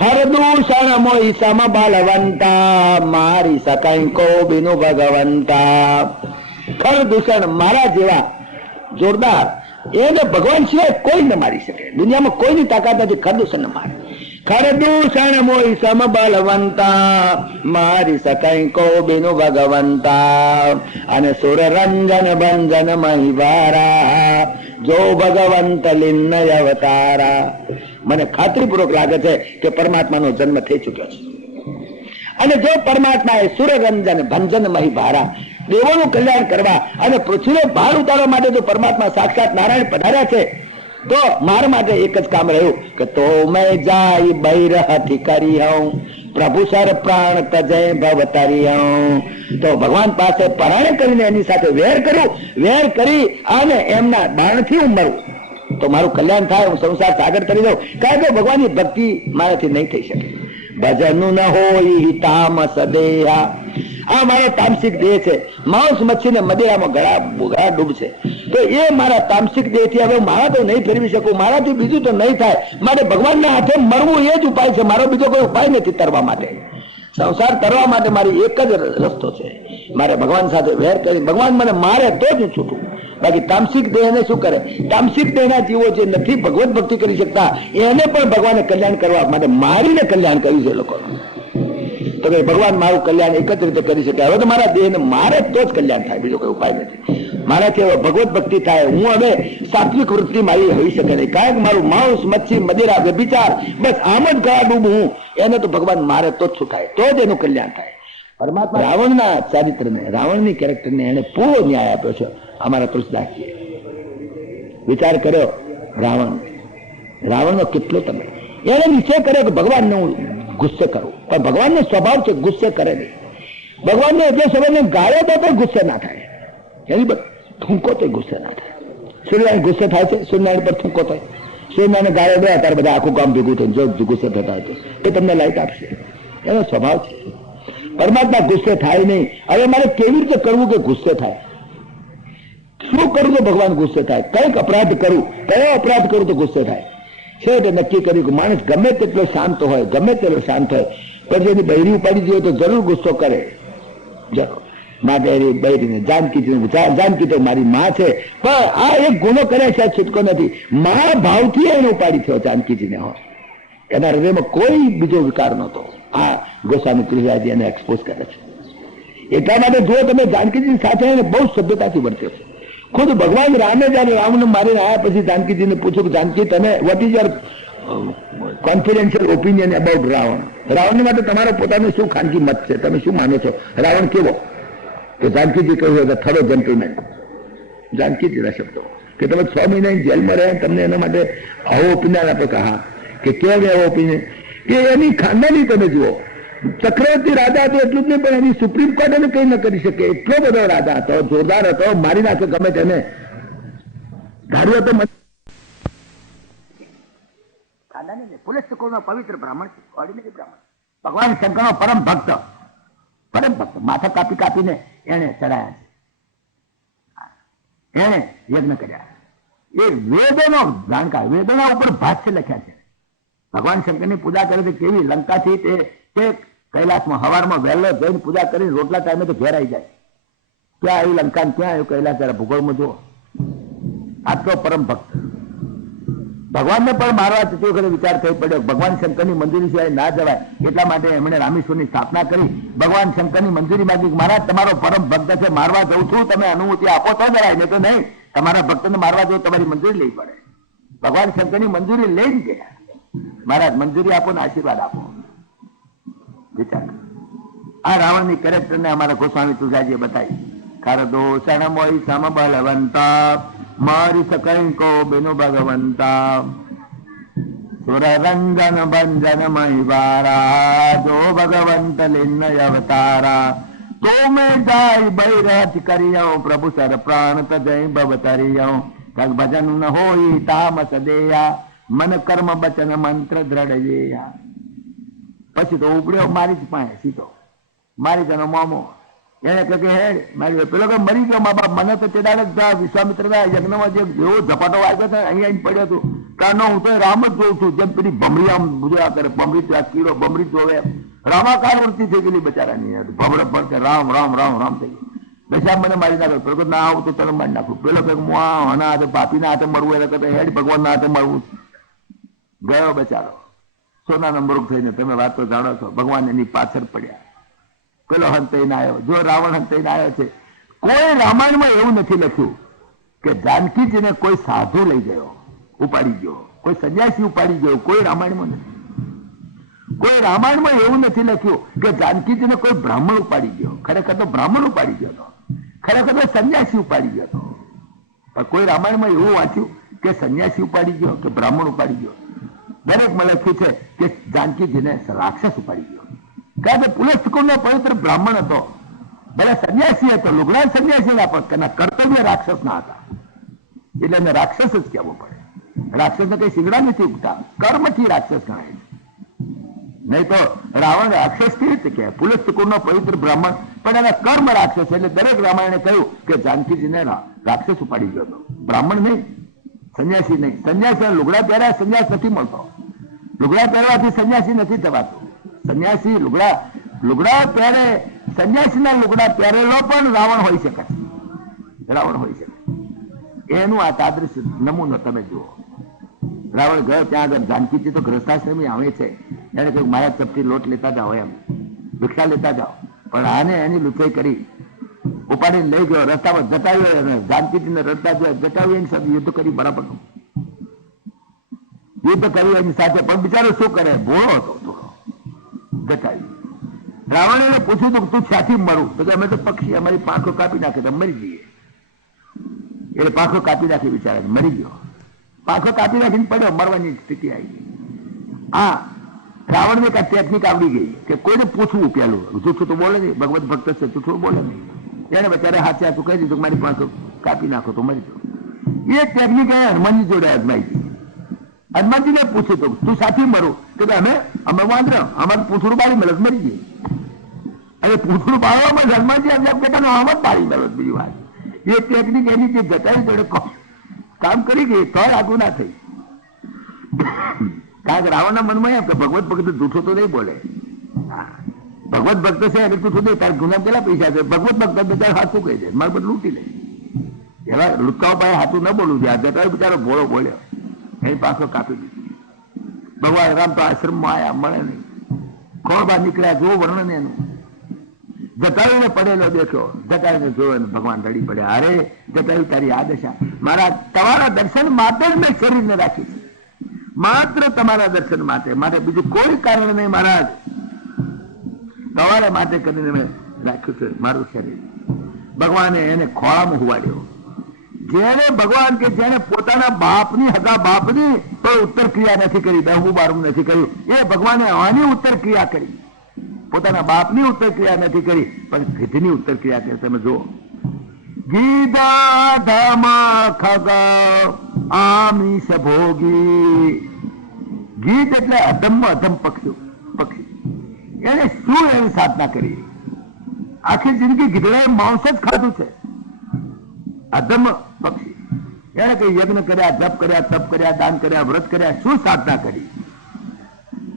ખરદૂષણ મોઈ સમ બલવંતા મારી સકાઈ કો બિનુ ભગવંતા. ખરદૂષણ મારા જેવા જોરદાર એને ભગવાન સિવાય કોઈ ન મારી શકે. દુનિયામાં કોઈની તાકાત નથી ખરદૂષણ ન મારે. ખરદૂષણ મોઈ સમ બલવંતા મારી સકાઈ કો બિનુ ભગવંતા. અને સુર રંજન ભંજન મહિવારા જો ભગવંત લીન અવતારા. મને ખાતરીપૂર્વક લાગે છે કે પરમાત્માનો જન્મ થઈ ચુક્યો છે. અને જો પરમાત્મા એ સુરરંજન ભંજન મહિભારા દેવોનું કલ્યાણ કરવા અને પૃથ્વીનો ભાર ઉતારવા માટે જો પરમાત્મા સાક્ષાત નારાયણ પધાર્યા છે તો મારા માટે એક જ કામ રહ્યું કે તો મેં જાય બૈરહથી કરી હું પ્રભુ સર પ્રાણ તજય ભવતરી હું. તો ભગવાન પાસે પરાયણ કરીને એની સાથે વેર કરું, વેર કરી અને એમના બાણથી હું મરું તો મારું કલ્યાણ થાય, હું સંસાર સાગર કરી દઉં. કારણ કે ભગવાનની ભક્તિ મારાથી નહીં થઈ શકે. ભજનું ન હોય તામસ દેહા. આ મારો તામસિક દેહ છે, માંસ મચ્છી ને મદિરામાં ગળા ડૂબશે. તો એ મારા તામસિક દેહ થી હવે મારા તો નહીં ફેરવી શકું, મારાથી બીજું તો નહીં થાય. મારે ભગવાનના હાથે મરવું એ જ ઉપાય છે, મારો બીજો કોઈ ઉપાય નથી તરવા માટે. સંસાર તરવા માટે મારી એક જ રસ્તો છે, મારે ભગવાન સાથે વેર કરી ભગવાન મને મારે તો જ હું છૂટું. બાકી તામસિક દેહને શું કરે? તામસિક દેહના જીવો જે નથી ભગવત ભક્તિ કરી શકતા એને પણ ભગવાને કલ્યાણ કરવા માટે મારીને કલ્યાણ કર્યું છે લોકોનું. તો કે ભગવાન મારું કલ્યાણ એક જ રીતે કરી શકે. હવે તો મારા દેહને મારે તો જ કલ્યાણ થાય, બીજો કોઈ ઉપાય નથી. મારાથી હવે ભગવત ભક્તિ થાય, હું હવે સાત્વિક વૃત્તિ મારી હોઈ શકે નહીં. કારણ કે મારું માંસ મચ્છી મદિરા વ્યભિચાર બસ આમ જ ગળા ડૂબું હું, એને તો ભગવાન મારે તો જ છૂટાય, તો જ એનું કલ્યાણ થાય. પરમાત્મા રાવણના ચારિત્રને, રાવણની કેરેક્ટરને એને પૂરો ન્યાય આપ્યો છે અમારા તુલસીદાસજીએ. વિચાર કર્યો રાવણનો કેટલો તમે એને નિશ્ચય કર્યો કે ભગવાનને હું ગુસ્સે કરું, પણ ભગવાનનો સ્વભાવ છે ગુસ્સે કરે નહીં. ભગવાનને એટલો સમય ગાળો તો પણ ગુસ્સે ના થાય, એની થૂંકો તો ગુસ્સે ના થાય. સૂર્યનારાયણ ગુસ્સે થાય છે, સૂર્યનારાયણ પર થૂંકો થાય. સૂર્યનારાયણ ગાળો દે ત્યારે બધા આખું કામ ભેગું થઈને જો ગુસ્સે થતા હોય તો એ તમને લાઈટ આપશે, એનો સ્વભાવ છે. પરમાત્મા ગુસ્સે થાય નહીં. હવે મારે કેવી રીતે કરવું કે ગુસ્સે થાય? શું કરું તો ભગવાન ગુસ્સે થાય? કઈક અપરાધ કરું, કયો અપરાધ કરું તો ગુસ્સે થાય? છેવટે નક્કી કર્યું કે માણસ ગમે તેટલો શાંત હોય, ગમે તેટલો શાંત હોય, પછી એની બૈરી ઉપાડી જોઈએ તો જરૂર ગુસ્સો કરે, જરૂર. માટે બૈરીને જાનકી તો મારી માં છે, પણ આ એક ગુનો કરે છે, છૂટકો નથી. મા ભાવથી એને ઉપાડી થયો જાનકીજીને. હો એના હૃદયમાં કોઈ બીજો વિકાર નહોતો. આ ગોસ્વામી તુલસીદાસજી એને એક્સપોઝ કરે છે. એટલા માટે જો તમે જાનકીજી સાથે એને બહુ સભ્યતાથી વર્ત્યો છે. ખુદ ભગવાન રામે જયારે રાવણને મારીને આવ્યા પછી જાનકીજીને પૂછ્યું કે જાનકી તમે what is your confidential opinion about Ravana? રાવણની માટે તમારો પોતાનો શું ખાનગી મત છે, તમે શું માનો છો, રાવણ કેવો? તો જાનકીજી કહ્યું કે થરો જેન્ટલમેન. જાનકીજીના શબ્દો કે તમે 6 મહિના જેલમાં રહ્યા, તમને એના માટે આવો ઓપિનિયન આપો કે હા, કે કેમ એવો ઓપિનિયન કે એની ખાનદાની તમે જુઓ. ચક્રવર્તી રાજા હતો એટલું જ નહીં, પણ એની સુપ્રીમ કોર્ટ એને કઈ ન કરી શકે એટલો બધો રાજા હતો, જોરદાર હતો, મારી નાખે ગમે તેને. ધાર્યો તો પુલિસ કોનો પવિત્ર બ્રાહ્મણ છે, ઓર્ડિનરી બ્રાહ્મણ. ભગવાન શંકરનો પરમ ભક્ત, માથા કાપી કાપીને એને ચડાયા છે, એને યજ્ઞ કર્યા. એ વેદોનો જાણકાર, વેદોના ઉપર ભાષ્ય લખ્યા છે. ભગવાન શંકરની પૂજા કરે છે કેવી લંકાથી તે કૈલાસમાં હવારમાં વહેલો જઈને પૂજા કરીને રોટલા ટાઈમે તો ઘેર આવી જાય. ક્યાં આવ્યું લંકા, ક્યાં આવ્યું કૈલાસ? જરા ભૂગોળમાં જુઓ. આટલો પરમ ભક્ત. ભગવાનને પણ મારવા તે વખતે વિચાર થઈ પડ્યો ભગવાન શંકરની મંજૂરી સિવાય ના જવાય. એટલા માટે એમણે રામેશ્વરની સ્થાપના કરી, ભગવાન શંકરની મંજૂરી માંગી. મહારાજ તમારો પરમ ભક્ત છે, મારવા જઉં છું, તમે અનુમતિ આપો તો જવાય, નહીં તો નહીં. તમારા ભક્તને મારવા જવું તમારી મંજૂરી લેવી પડે. ભગવાન શંકરની મંજૂરી લઈ જ ગયા. મહારાજ મંજૂરી આપો ને આશીર્વાદ આપો. વિચાર આ રાવણની કેરેક્ટરને અમારા ગોસ્વામી તુલસીદાસજીએ બતાવી. ખરદૂષણ મોઈ સમ બલવંતા મારી સકઈ કો બિનુ ભગવંતા. સુર રંજન ભંજન મહિવારા જો ભગવંત લીન અવતારા તો મેં જાય બૈરથ કર્યો પ્રભુ સર પ્રાણ તજય ભવતરિયો કગ ભજન ન હોય તામસ દેયા મન કર્મ બચન મંત્ર દ્રઢ. પછી તો ઉપડ્યો મારી જ પાસે સીધો, મારી તેનો મામો. એને કહે કે હેડ મારી પેલો કે મરી ગયો મા બાપ. મને તો તે દાડે વિશ્વામિત્ર યજ્ઞમાં જે જેવો ઝપાટો વાગ્યો હતો અહીંયા પડ્યો હતું કારનો હું તો રામ જ જોઉં છું. જેમ પેલી ભમરી આમ ગુજરા કરે, ભમરી કીડો ભમરી જોવે રામાકાર વૃત્તિ થઈ ગયેલી બચારાની. ભમરે ભરતે રામ રામ રામ રામ થઈ ગઈ. દશા મને મારી નાખો. પેલો ના આવું તો તને મારી નાખું. પેલો કે હું આના હાથે પાપીના હાથે મરવું એટલે કહે હેડ ભગવાનના હાથે મરવું. ગયો બચારો સોનાનો મૃગ થઈને. તમે વાત તો જાણો છો. ભગવાન એની પાછળ પડ્યા. પેલો હંતાઈને આવ્યો. જો રાવણ હંતાઈને આવ્યો છે. કોઈ રામાયણમાં એવું નથી લખ્યું કે જાનકીજીને કોઈ સાધુ લઈ ગયો ઉપાડી ગયો, કોઈ સંન્યાસી ઉપાડી ગયો. કોઈ રામાયણમાં નથી. કોઈ રામાયણમાં એવું નથી લખ્યું કે જાનકીજીને કોઈ બ્રાહ્મણ ઉપાડી ગયો. ખરેખર તો બ્રાહ્મણ ઉપાડી ગયો હતો, ખરેખર તો સંન્યાસી ઉપાડી ગયો હતો. પણ કોઈ રામાયણમાં એવું વાંચ્યું કે સંન્યાસી ઉપાડી ગયો કે બ્રાહ્મણ ઉપાડી ગયો. દરેકમાં લખ્યું છે કે જાનકીજીને રાક્ષસ ઉપાડી ગયો. કારણ કે પુલસ્તકુળનો પવિત્ર બ્રાહ્મણ હતો, ભલે સંન્યાસી હતો, લુગડા સંન્યાસી ના, પણ તેના કર્તવ્ય રાક્ષસ ના હતા. એટલે એને રાક્ષસ જ કહેવું પડે. રાક્ષસને કઈ શીંગડા નથી ઉગતા, કર્મથી રાક્ષસ ગણાય છે. નહીં તો રાવણ રાક્ષસ કેવી રીતે કહે? પુલસ્તકુળનો પવિત્ર બ્રાહ્મણ, પણ એના કર્મ રાક્ષસ. એટલે દરેક રામાયણે કહ્યું કે જાનકીજીને રાક્ષસ ઉપાડી ગયો હતો, બ્રાહ્મણ નહીં, સંન્યાસી નહીં. સંન્યાસી લુગડા પહેર્યા સંન્યાસ નથી મળતો. લુગડા પહેરવાથી સંન્યાસી નથી થવાતું. સંન્યાસી લુગડા પહેરે, સંન્યાસીના લુગડા પહેરેલો પણ રાવણ હોઈ શકે છે. રાવણ હોઈ શકે. એનું આ તાદૃશ નમૂનો તમે જુઓ. રાવણ ગયો ત્યાં આગળ. જાનકીજી તો ગ્રસ્તાશ્રમી આવે છે. એને કહ્યું મારા ચપટી લોટ લેતા જાઓ, એમ ભિક્ષા લેતા જાઓ. પણ આને એની લુચાઈ કરી ઉપાડીને લઈ ગયો. રસ્તામાં જટાવ્યો. જાનકીજીને રડતા જોયા. જટાવ્યો એની સાથે યુદ્ધ કરી બરાબરનું યુદ્ધ કર્યું એની સાથે. પણ બિચારો શું કરે? ભોળો હતો થોડો. જટાવ્યો. રાવણ એને પૂછ્યું તું તું ક્યાંથી મરું? તો અમે તો પક્ષી, અમારી પાંખો કાપી નાખે તો મરી જઈએ. એટલે પાંખો કાપી નાખી, બિચારા મરી ગયો. પાંખો કાપી નાખીને પડ્યો, મરવાની સ્થિતિ આવી ગઈ. હા, રાવણને એક ટેકનિક આવડી ગઈ કે કોઈને પૂછવું પેલું. જૂઠું તો બોલે નહીં, ભગવત ભક્ત છે, જૂઠું બોલે નહીં. એને બચારે હાથે હાથું કહી દીધું મારી પાંખો કાપી નાખો તો મરી જાઓ. એ ટેકનિક હનુમાનજી જોડે અજમાઈ ગઈ. હનુમાનજીને પૂછ્યું તો તું સાથી મરું? કે અમે વાંધો અમારે પૂછડું બાળી મળે મરી જઈએ. અને પૂછડું બાળવામાં હનુમાનજી એમ કહેતા આમ જ બાળી મળે. બીજી વાત એ ટેકનિક એની જે જટાવી જોડે કામ કરી ગઈ તો આગું ના થઈ. કારણ કે રાવણના મનમાં એમ કે ભગવત ભક્ત જૂઠો તો નહીં બોલે. ભગવત ભક્ત છે એટલે જૂઠું નહીં. તારે ગુના કેટલા પૈસા છે? ભગવત ભક્ત બધા હાથું કહી દે, મારે બધું લૂંટી લે. એવા લુકાઓ પાસે હાથું ન બોલવું જોઈએ. જટાવી બિચારો ભોળો બોલ્યો, એની પાછો કાપી દીધી. ભગવાન રામ તો આશ્રમમાં આવ્યા, મળે નહીં. કોણ બહાર નીકળ્યા જોવું વર્ણન એનું. જટાવીને પડેલો દેખ્યો. જટાવીને જોયો, ભગવાન રડી પડ્યા. અરે જટાવી તારી આ દશા, મારા તમારા દર્શન માટે જ મેં શરીરને રાખ્યું છે. માત્ર તમારા દર્શન માટે, માટે બીજું કોઈ કારણ નહીં. મહારાજ તમારા માટે કરીને મેં રાખ્યું છે મારું શરીર. ભગવાને એને ખોળામાં હુવાડ્યો. જેને ભગવાન કે જેને પોતાના બાપની હગા બાપની તો ઉત્તર ક્રિયા નથી કરી, દહમું બારમું નથી કર્યું, એ ભગવાને આની ઉત્તર ક્રિયા કરી. પોતાના બાપની ઉત્તર ક્રિયા નથી કરી, પણ ગીધની ઉત્તર ક્રિયા કરી. તમે જુઓ, ગીધા ધમ ખગ આમીષ ભોગી. ગીધ એટલે અધમ અધમ પક્ષી. એને શું એની સાધના કરી? આખી જિંદગી ગીધડાએ માંસ જ ખાધું છે. અધમ પક્ષી. એને કઈ યજ્ઞ કર્યા, જપ કર્યા, તપ કર્યા, દાન કર્યા, વ્રત કર્યા, શું સાધના કરી?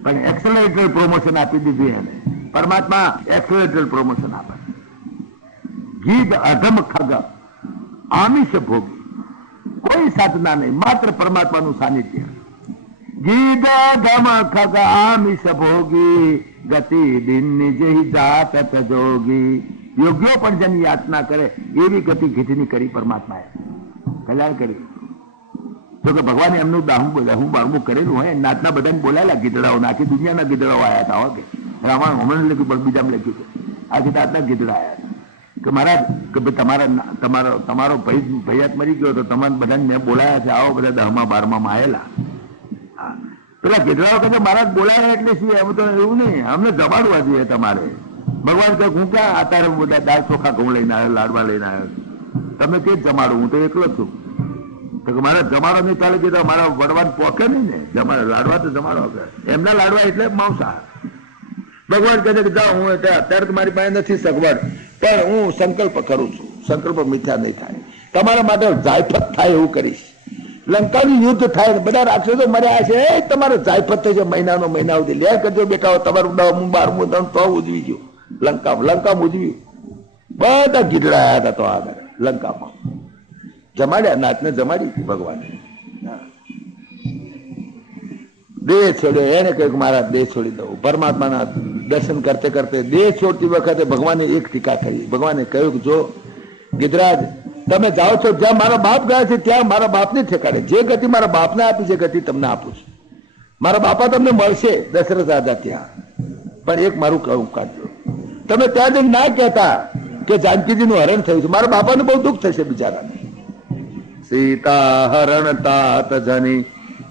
પણ એક્સેલરેટેડ પ્રમોશન આપી દીધું એને. પરમાત્મા એક્સેલરેટેડ પ્રમોશન આપે. ગીધ અધમ ખગ આમિષ ભોગી. કોઈ સાધના નહીં, માત્ર પરમાત્માનું સાનિધ્ય. ગીધ અધમ ખગ આમિષ ભોગી ગતિ દિનની જેહી જાત જોગી. યોગ્યો પણ જેની યાચના કરે એવી ગતિ ગીધની કરી પરમાત્માએ. કલ્યાણ કરી. જો કે ભગવાને એમનું દહું બારમું કરેલું હોય, નાતના બધાને બોલાયેલા ગીધડાઓ, આખી દુનિયાના ગીધડાઓ આવ્યા હતા. હો કે રામાયણ હમણાં લખ્યું, પણ બીજામાં લખ્યું છે. આખી નાતના ગીધડા આવ્યા કે મહારાજ કે ભાઈ તમારો ભૈયાત મરી ગયો તો તમારે બધાને મેં બોલાયા છે, આવો બધા 10મા 12માં આવેલા. પેલા ગીધડાઓ કહે મહારાજ બોલાવે એટલે શું, એમ તો એવું નહીં, અમને જમાડવા જોઈએ તમારે. ભગવાન કહે હું ક્યાં અત્યારે બધા દાળ ચોખા ઘઉં લઈને આવ્યો, લાડવા લઈને આવ્યો, તમે તે જ જમાડું, હું તો એકલો જ છું. તો કે મારા જમાડો નહીં ચાલે, કીધા મારા વડવાન પોકે નહીં ને, જમાડો લાડવા તો જમાડો, એમના લાડવા એટલે માંસાહાર. ભગવાન કહે કે જાઓ, હું અત્યારે તો મારી પાસે નથી સગવડ, પણ હું સંકલ્પ કરું છું, સંકલ્પ મિથ્યા નહીં થાય, તમારા માટે જાયફત થાય એવું કરીશ. લંકાનું યુદ્ધ થાય, બધા રાક્ષસો મર્યા છે, તમારે જાયફત થઈ છે, મહિનાનો મહિના સુધી લે કરજો બેટા, તમારું 10મું 12મું ધન તો ઉજવી ગયું. લંકામાં ઉજવ્યું, બધા ગીધડા આવ્યા હતા તો આગળ લંકામાં જમાડ્યા, નાચને જમાડી ભગવાન. દેહ છોડ્યો, એને કહ્યું મારા દેહ છોડી દઉં. પરમાત્માના દર્શન કરતે કરતે દેહ છોડતી વખતે ભગવાને એક ટીકા કરી. ભગવાને કહ્યું કે જો ગિધરાજ તમે જાઓ છો જ્યાં મારા બાપ ગયા છે ત્યાં મારા બાપને ઠેકાડે, જે ગતિ મારા બાપને આપી છે ગતિ તમને આપું છું. મારા બાપા તમને મળશે દશરથ રાજા ત્યાં, પણ એક મારું કહું કાઢજો, તમે ત્યાં જઈને ના કહેતા કે જાનકીજીનું હરણ થયું છે, મારા બાપાને બહુ દુઃખ થશે બિચારાને. સીતા હરણ તાત જની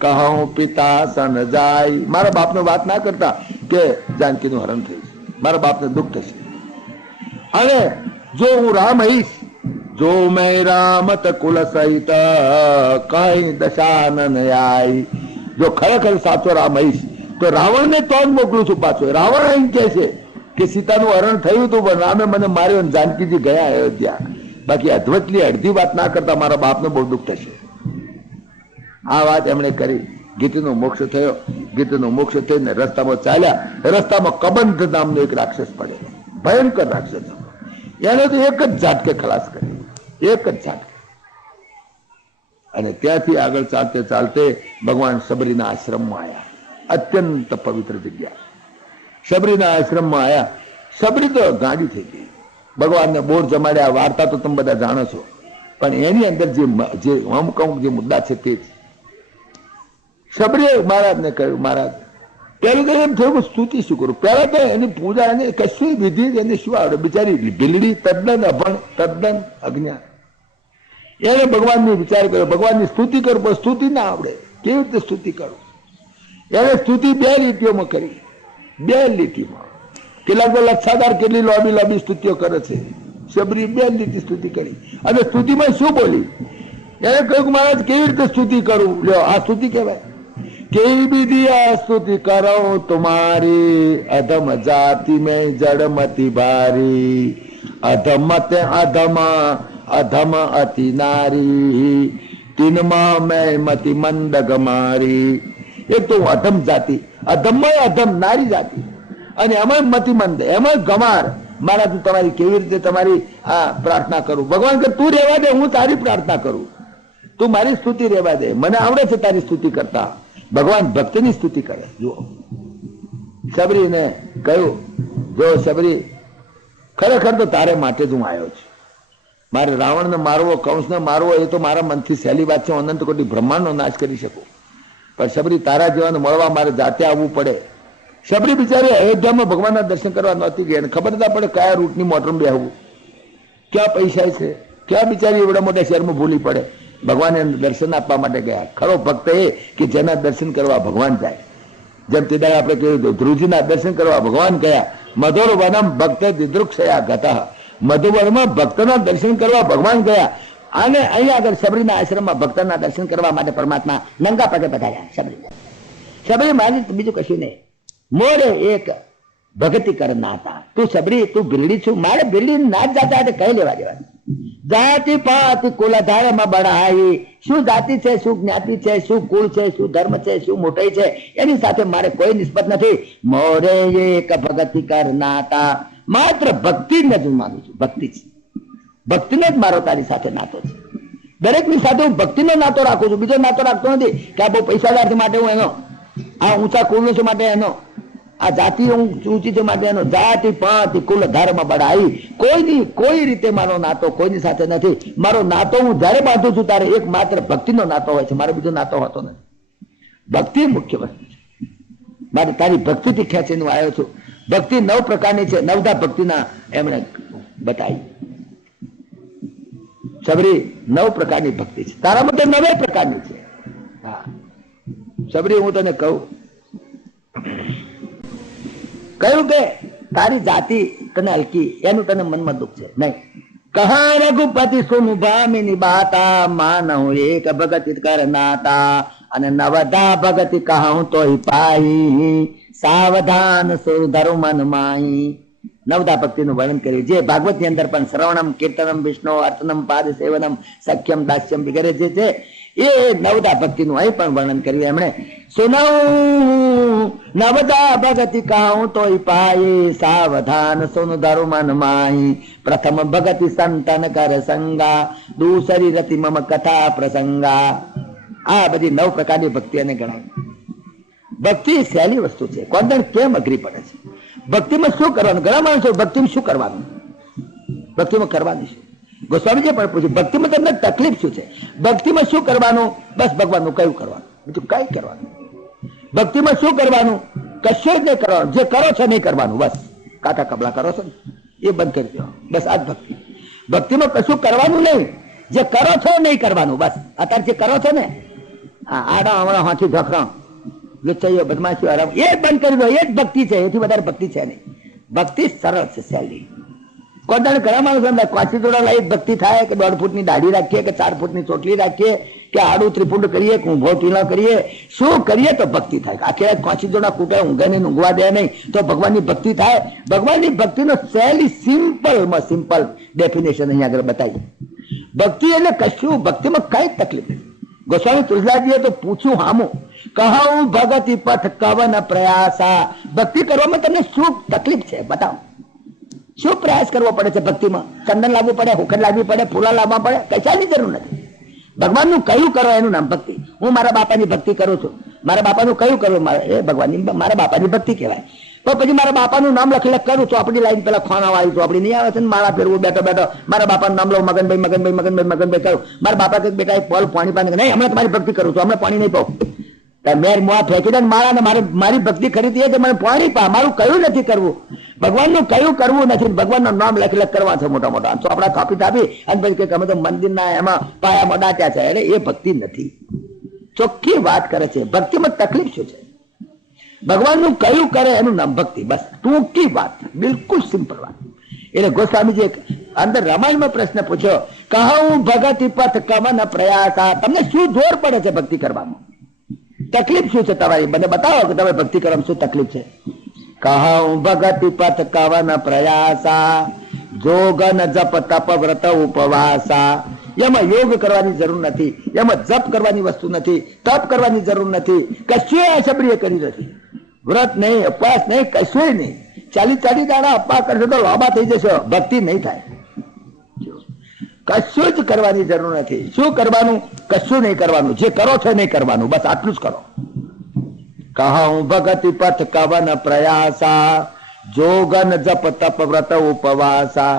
કહું પિતા સન જાય, મારા બાપને વાત ના કરતા કે જાનકીનું હરણ થયું છે, મારા બાપને દુઃખ થશે. અને જો હું રામ હઈશ, જો મેં રામત કુલ સહિત કઈ દશાનન આઈ, જો ખરેખર સાચો રામ હઈશ તો રાવણને તો જ મોકલું છું પાછો. રાવણ એમ કે છે કે સીતાનું હરણ થયું હતું પણ રામે મને માર્યો, જાનકીજી ગયા અયોધ્યા. બાકી અધવચલી અડધી વાત ના કરતા મારા બાપને બહુ દુઃખ થશે. આ વાત એમણે કરી. ગીતનો મોક્ષ થયો. ગીતનો મોક્ષ થઈને રસ્તામાં ચાલ્યા. રસ્તામાં કબંધ નામનો એક રાક્ષસ પડેલો, ભયંકર રાક્ષસ. એને તો એક જ ઝાટકે ખલાસ કરી, એક જ ઝાટકે. અને ત્યાંથી આગળ ચાલતે ચાલતે ભગવાન શબરીના આશ્રમમાં આવ્યા. અત્યંત પવિત્ર જગ્યા શબરીના આશ્રમમાં આવ્યા. શબરી તો ગાંડી થઈ ગઈ. ભગવાનને બોર જમાડ્યા. વાર્તા તો તમે બધા જાણો છો, પણ એની અંદર જે અમુક અમુક જે મુદ્દા છે તે જ. શબરીએ મહારાજને કહ્યું, મહારાજ પહેલું તો એમ થયું કે સ્તુતિ શું કરું. પહેલા તો એની પૂજા એની કશું વિધિ એને શું આવડે, બિચારી ભીલડી, તદ્દન અભણ, તદ્દન અજ્ઞાન. એને ભગવાનનો વિચાર કર્યો, ભગવાનની સ્તુતિ કરું, પણ સ્તુતિ ના આવડે, કેવી રીતે સ્તુતિ કરું. એને સ્તુતિ 2 લીટીઓમાં કરી, 2 લીટીમાં. કેટલાક તો લક્ષાદાર કેટલી લોબી લોબી સ્તુતિઓ કરે છે. શબરી 2 લીટી સ્તુતિ કરી. અને સ્તુતિમાં શું બોલી, એને કહ્યું મહારાજ કેવી રીતે સ્તુતિ કરું. લ્યો આ સ્તુતિ કહેવાય. કેવી વિધિ આ સ્તુતિ કરો તુમારી, અધમ જાતિ મેં જડમતી ભારી, અધમ તે અધમ અધમ અતિ નારી, તીનમાં મેં મતિ મંદ ગમારી. એક તો અધમ જાતિ, અધમમાં અધમ નારી જાતિ, અને એમાં મતિમંદ, એમાં ગમાર. મારા તું તમારી કેવી રીતે તમારી આ પ્રાર્થના કરું. ભગવાન કે તું રહેવા દે, હું તારી પ્રાર્થના કરું, તું મારી સ્તુતિ રહેવા દે, મને આવડે છે તારી સ્તુતિ કરતા. ભગવાન ભક્તિની સ્તુતિ કરે. જુઓ શબરીને કહ્યું, જો શબરી ખરેખર તો તારે માટે જ હું આવ્યો છું. મારે રાવણને મારવો, કંસને મારવો એ તો મારા મનથી સહેલી વાત છે. અનંત કોટી બ્રહ્માંડનો નાશ કરી શકું, પણ શબરી તારા જેવાને મળવા મારે જાતે આવવું પડે. શબરી બિચારી અયોધ્યામાં ભગવાનના દર્શન કરવા નહોતી ગઈ, ખબર ના પડે કયા રૂટની મોટરમાં બેહવું, ક્યાં પૈસા છે, ક્યાં બિચારી એવડા મોટા શહેરમાં ભૂલી પડે. ભગવાન એને દર્શન આપવા માટે ગયા. ખરો ભક્ત એ કે જેના દર્શન કરવા ભગવાન જાય. જેમ તે દાડે આપણે કહ્યું ધ્રુવજીના દર્શન કરવા ભગવાન ગયા. મધુર વનમ ભક્ત દિદૃક્ષયા ગતઃ, મધુવનમાં ભક્તના દર્શન કરવા ભગવાન ગયા. અને અહીંયા આગળ શબરીના આશ્રમમાં ભક્તના દર્શન કરવા માટે પરમાત્મા નંગા પગે પધાર્યા. શબરી મારી બીજું કશું નહીં, મોરે એક ભગતિ કરના હતા. તું શબરી, તું બિરડી છું, મારે બિરડી ના જાતા કઈ લેવા દેવા. જાતિ પાત કુલ ધારમાં બળાઈ, શું જાતિ છે, શું જ્ઞાતિ છે, શું કુળ છે, શું ધર્મ છે, શું મોટાઈ છે, એની સાથે મારે કોઈ નિસ્બત નથી. મોરે એક ભગતિ કરનાતા, માત્ર ભક્તિને જ હું માનું છું. ભક્તિ જ, ભક્તિને જ મારો તારી સાથે નાતો છે. દરેકની સાથે હું ભક્તિનો નાતો રાખું છું, બીજો નાતો રાખતો નથી કે આ બહુ પૈસાદાર છે માટે હું એનો, આ ઊંચા કુળ છે માટે એનો, આ જાતિ ઊંચી છે માટે એનો. જાતિ પાંચ કુલ ધર્મ બળાઈ, કોઈ રીતે મારો નાતો કોઈની સાથે નથી. મારો નાતો હું જયારે બાંધું છું ત્યારે એક માત્ર ભક્તિનો નાતો હોય છે, મારો બીજો નાતો હોતો નથી. ભક્તિ મુખ્ય વસ્તુ છે. મારે તારી ભક્તિથી ખેંચીને હું આવ્યો છું. ભક્તિ 9 પ્રકારની છે, 9ધા ભક્તિના એમણે બતાવી. શબરી 9 પ્રકારની ભક્તિ છે, તારા માટે 9 પ્રકારની છે. હા શબરી, હું તને કહું કહ્યું કે તારી જાતિ તને હલકી, એનું તને મનમાં દુઃખ છે નહીં. કહા રઘુપતિ સુન ભામિની બાતા, માનવ એક ભગત કરનાતા, અને નવધા ભગતિ કહું તો પાઈ, સાવધાન સુરધરુ મન માઈ. નવધા ભક્તિ નું વર્ણન કર્યું, જે ભાગવત ની અંદર પણ શ્રવણમ, કીર્તનમ, વિષ્ણુ અર્ચનમ, પાદ સેવનમ, સખ્યમ, દાસ્યમ વગેરે જે છે એ નવધા ભક્તિ નું અહીં પણ વર્ણન કર્યું એમણે. સુનઉ નવધા ભગતિ કહું તો પાઈ, સાવધાન સુન ધરુ મન માઈ. પ્રથમ ભગતિ સંતન કર સંગા, દૂસરી રતિ મમ કથા પ્રસંગા. આ બધી 9 પ્રકારની ભક્તિ એને ગણાય. ભક્તિ સહેલી વસ્તુ છે, કોણ કેમ અઘરી પડે છે. ભક્તિમાં શું કરવાનું? ઘણા માણસો ભક્તિમાં શું કરવાનું, ભક્તિમાં કરવાનું શું? ગોસ્વામીજી પણ પૂછ્યું, ભક્તિમાં તમને તકલીફ શું છે? ભક્તિમાં શું કરવાનું? બસ ભગવાનનું કયું કરવાનું, બીજું કઈ કરવાનું. ભક્તિમાં શું કરવાનું? કશું જ નહીં કરવાનું. જે કરો છો નહીં કરવાનું, બસ. કાકા કબલા કરો છો ને એ બંધ કરી દો, બસ. આ જ ભક્તિ. ભક્તિમાં કશું કરવાનું નહીં, જે કરો છો નહીં કરવાનું, બસ. અત્યારે જે કરો છો ને આડા હમણાં હાથી ઝખરા લુચ્ચાઈઓ બદમાશીઓ આરામ, એ બંધ કરી દો. એ જ ભક્તિ છે, એથી વધારે ભક્તિ છે નહીં. ભક્તિ સરળ છે, સહેલી. કોદાળ ઘણા માણસો કાચી જોડા લઈ ભક્તિ થાય કે 1.5 ફૂટની દાઢી રાખીએ કે 4 ફૂટની ચોટલી રાખીએ કે આડું ત્રિપુંડ કરીએ કે ઊંઘો ટીલા કરીએ, શું કરીએ તો ભક્તિ થાય. આખી રાત કાચી જોડા કૂટે, ઊંઘે નહીં, ઊંઘવા દે નહીં, તો ભગવાનની ભક્તિ થાય. ભગવાનની ભક્તિનો સહેલી સિમ્પલમાં સિમ્પલ ડેફિનેશન અહીં આગળ બતાવી. ભક્તિ એટલે કશું, ભક્તિમાં કઈ તકલીફ નથી. ગોસ્વામી તુલસીદાસજીએ તો પૂછ્યું હામું, કહું ભગતિ પથ કવન પ્રયાસા. ભક્તિ કરવામાં તમને શું તકલીફ છે બતાવો. શું પ્રયાસ કરવો પડે છે ભક્તિમાં? ચંદન લાવવું પડે, હુખડ લાવવી પડે, ફૂલા લાવવા પડે, કશાની જરૂર નથી. ભગવાનનું કયું કરો એનું નામ ભક્તિ. હું મારા બાપાની ભક્તિ કરું છું, મારા બાપાનું કયું કરવું, એ ભગવાનની, મારા બાપાની ભક્તિ કહેવાય. તો પછી મારા બાપાનું નામ લખી કરું છું. આપણી લાઈન પેલા ખોના વાળી ચોપડી નહીં આવે છે ને, મારા ફેરવું બેઠો બેઠો મારા બાપાનું નામ લઉં, મગનભાઈ મગનભાઈ મગનભાઈ મગનભાઈ કરું. મારા બાપા કે બેટા પોલ પાણી પાણી નહીં, હમણાં તમારી ભક્તિ કરું છું, હમણાં પાણી નહીં પાઉં. મેર મોં ફેંકી દે માળા ને મારી ભક્તિ ખરીદી છે, મને પાણી પા. મારું કયું નથી કરવું, ભગવાનનું કયું કરવું નથી. ભગવાનનું નામ લખ કરવા છે મોટા મોટા. તો આપણા થાપી થાપી અને પછી કે અમે તો મંદિરના એમાં પાયામાં ડાચ્યા છે. અરે એ ભક્તિ નથી. ચોખ્ખી વાત કરે છે. ભક્તિમાં તકલીફ શું છે? ભગવાનનું કયું કરે એનું નામ ભક્તિ, બસ. ટૂંકી વાત, બિલકુલ સિમ્પલ વાત. એટલે ગોસ્વામીજી અંદર રામાયણમાં પ્રશ્ન પૂછ્યો, કહું ભગતિ પથ કવન પ્રયાસા. તમને શું જોર પડે છે ભક્તિ કરવામાં? તકલીફ શું છે તમારી? મને બતાવો કે તમે ભક્તિ કરવામાં શું તકલીફ છે. કહું ભગતિ પથ કવન પ્રયાસા, જોગન જપ તપ વ્રત ઉપવાસા. એમાં યોગ કરવાની જરૂર નથી, એમાં જપ કરવાની વસ્તુ નથી, તપ કરવાની જરૂર નથી, કશું અસબરીએ કરી નથી. વ્રત નહીં, ઉપવાસ નહીં, કશું નહીં. 40 દાડા અપા કરશો તો લાંબા થઈ જશો, ભક્તિ નહીં થાય. કશું જ કરવાની જરૂર નથી. શું કરવાનું? કશું નહીં કરવાનું. જે કરો છો નહીં કરવાનું, બસ આટલું જ કરો. કહું ભગતિ પથ કવન પ્રયાસા, જોગન જપ તપ વ્રત ઉપવાસા.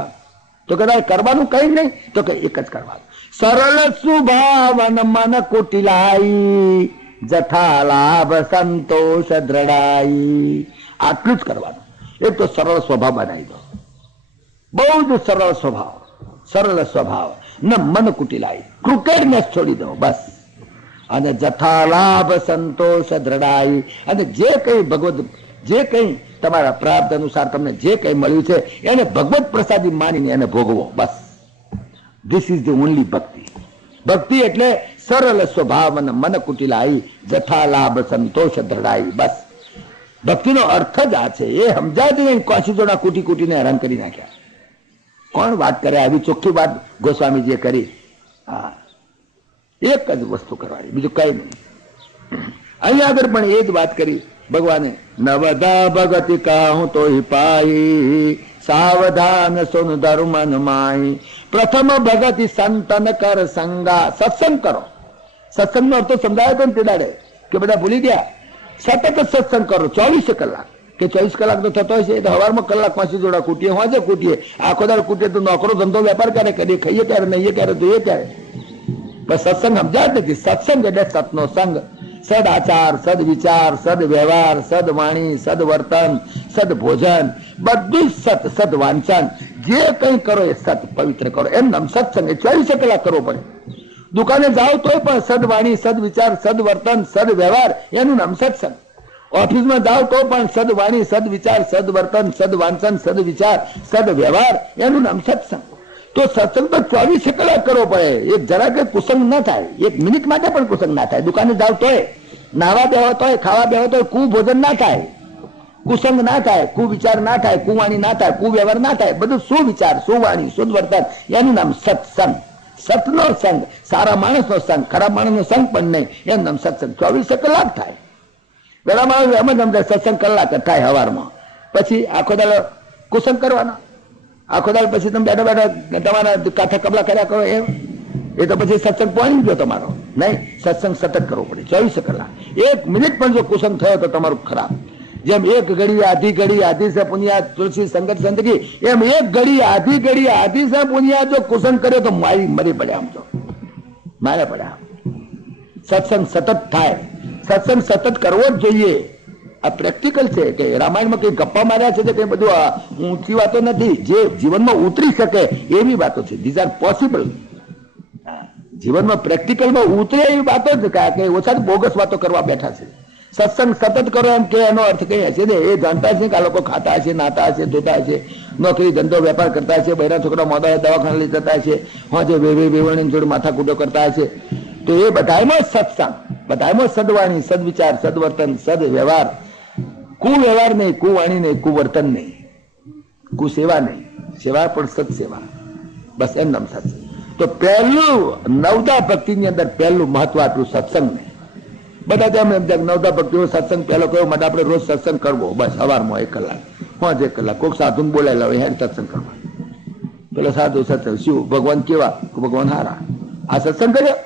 તો કદાચ કરવાનું કઈ નહીં, તો કે એક જ કરવાનું. સરળ સુભાવન મન કુટિલાઈ, જથા લાભ સંતોષ દ્રઢાઈ. આટલું જ કરવાનું. એક તો સરળ સ્વભાવ બનાવી દો, બહુ જ સરળ સ્વભાવ, સરળ સ્વભાવ. ન મન કુટિલાઈ, ક્રુકેડનેસ છોડી દો, બસ. અને જથા લાભ સંતોષ દ્રઢાઈ. અને જે કઈ ભગવત, જે કઈ તમારા પ્રાપ્ત અનુસાર તમને જે કઈ મળ્યું છે એને ભગવત પ્રસાદી માનીને એને ભોગવો, બસ. ધીસ ઇઝ ધી ઓનલી ભક્તિ. ભક્તિ એટલે સરળ સ્વભાવ અને મન કુટિલાઈ, જથા લાભ સંતોષ દ્રઢાઈ, બસ. ભક્તિનો અર્થ જ આ છે. એ સમજાતી નહીં. કાશી જોડા કૂટી કૂટીને હેરાન કરી નાખ્યા. કોણ વાત કરે? આવી ચોખ્ખી વાત ગોસ્વામીજીએ કરી. હા, એક જ વસ્તુ કરવાની, બીજું કઈ નહીં. અહીંયા આગળ પણ એ જ વાત કરી ભગવાને. નવધા ભગતિ કહું તો પાઈ, સાવધાન સોન ધર્મ માઈ. પ્રથમ ભગતિ સંતન કર સંગા. સત્સંગ કરો. સત્સંગ નો અર્થ સમજાયો તો ને તે દાડે કે બધા ભૂલી ગયા. સતત સત્સંગ કરો 24 કલાક. કે 24 કલાક તો થતો હશે તો સવારમાં કલાક 5 જોડા કૂટીએ, હોજે કૂટીએ, આખો દાડો કૂટીએ તો નોકરો ધંધો વેપાર કરે, કદી ખાઈએ ત્યારે, નહીં ત્યારે જોઈએ ત્યારે. પણ સત્સંગ સમજાય જ નથી. સત્સંગ એટલે સતનો સંગ. સદ આચાર, સદ વિચાર, સદ વ્યવહાર, સદ વાણી, સદ વર્તન, સદ ભોજન, બધું સત. સદ વાંચન, જે કઈ કરો એ સત, પવિત્ર કરો. એમ નામ સત્સંગ. એ 24 કલાક કરવો પડે. દુકાને જાઓ તોય પણ સદ વાણી, સદ વિચાર, સદ વર્તન, સદ વ્યવહાર, એનું નામ સત્સંગ. ઓફિસમાં જાઓ તો પણ સદવાણી, સદવિચાર, સદવર્તન, સદવાંચન, સદવિચાર, સદવ્યવહાર, એનું નામ સત્સંગ. તો સત્સંગ તો 24 કલાક કરવો પડે. એક જરા કે કુસંગ ના થાય, એક મિનિટ માટે પણ કુસંગ ના થાય. દુકાને જાવ તોય, નાવા બેહો તોય, ખાવા બેહો તોય કુભોજન ના થાય, કુસંગ ના થાય, કુવિચાર ના થાય, કુવાણી ના થાય, કુવ્યવહાર ના થાય. બધું સુવિચાર, સુવાણી, સુદવર્તન, એનું નામ સત્સંગ. સતનો સંગ, સારા માણસનો સંગ, ખરાબ માણસનો સંગ પણ નહીં, એનું નામ સત્સંગ. 24 કલાક થાય. ઘણા માણસ એમ જ સમજાય સત્સંગ કલાક જ થાય સવારમાં, પછી આખો દાડો કુસંગ કરવાના. આખો દાડો પછી તમે બેઠા બેઠા તમારા કાંઠા કબલા કર્યા કરો એમ, એ તો પછી સત્સંગ પહોંચી ગયો તમારો. નહીં, સત્સંગ સતત કરવો પડે 24 કલાક. એક મિનિટ પણ જો કુસંગ થયો તો તમારું ખરાબ. જેમ એક ઘડી આધી સે પુનિયા તુલસી સંગત સંતકી, એમ એક ઘડી આધી સે પુનિયા જો કુસંગ કર્યો તો મરી પડ્યા. આમ તો મારે પડ્યા. સત્સંગ સતત થાય, સત્સંગ સતત કરવો જ જોઈએ. આ પ્રેક્ટિકલ છે કે રામાયણમાં કઈ ગપ્પા માર્યા છે કે બધું ઊંચી વાતો નથી, જે જીવનમાં ઉતરી શકે એવી વાતો છે. These are possible. જીવનમાં પ્રેક્ટિકલમાં ઉતરે એવી વાતો જ કે ઓછા બોગસ વાતો કરવા બેઠા છે. સત્સંગ સતત કરો એમ કે એનો અર્થ કઈ હશે ને? એ જાણતા છે કે આ લોકો ખાતા હશે, નાતા હશે, ધોતા હશે, નોકરી ધંધો વેપાર કરતા હશે, બૈરા છોકરા મોદા દવાખાના લઈ જતા હશે, જે વેવણી જોડે માથાકૂટો કરતા હશે. તો એ બધામાં સત્સંગ, બધામાં સદવાણી, સદવિચાર, સદવર્તન, સદવ્યવહાર, કુવ્યવહાર નહીં, કુવાણી નહીં, કુવર્તન નહીં, કુસેવા નહીં, સેવા પણ સત્સેવા. બસ એમ નામ સત્સંગ. તો પહેલું નવદા ભક્તિની અંદર પહેલું મહત્વ આટલું સત્સંગ નહીં. બધા તેમ નવદા ભક્તિઓ સત્સંગ પહેલો કયો માટે આપણે રોજ સત્સંગ કરવો. બસ સવારમાં 1 કલાક, 1 કલાક કોઈક સાધુને બોલાયેલા હોય હેર સત્સંગ કરવા. પેલો સાધુ સત્સંગ, શું ભગવાન કેવા? ભગવાન હારા. આ સત્સંગ કર્યો?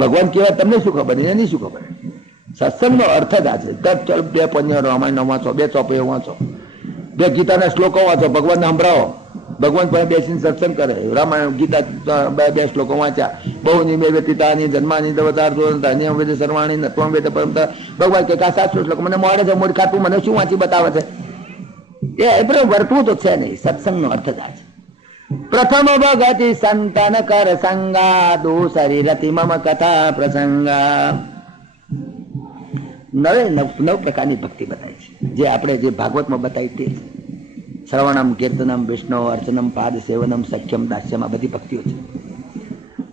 ભગવાન કેવા તમને શું ખબર? એની શું ખબર? સત્સંગનો અર્થ જ આ છે. ચાલ 2 પંજો રામાયણ વાંચો, 2 ચોપડીઓ વાંચો, 2 ગીતાના શ્લોકો વાંચો, ભગવાનને સંભળાવો. ભગવાન પાસે બેસીને સત્સંગ કરે. રામાયણ ગીતા 2 શ્લોકો વાંચ્યા. બહુની મે વ્યતીતાની જન્માની દવતાર નિયમ વેદ સર્વાણી નત્વમ વેદ પરંપરા. ભગવાન કે આ 7 શ્લોક મને મોડે છે, મોડ ખાતું મને શું વાંચી બતાવે છે? એ વર્તવું તો છે નહીં. સત્સંગનો અર્થ જ આ છે. પ્રથમ ભગતિ સંતન કર સંગા, દૂસરી રતિ મમ કથા પ્રસંગા. નવ પ્રકારની ભક્તિ બતાવી છે, જે આપણે જે ભાગવતમાં બતાવી તે શ્રવણમ, કીર્તનમ, વિષ્ણુ અર્ચનમ, પાદ સેવનમ, સખ્યમ, દાસ્યમ, આ બધી ભક્તિઓ છે.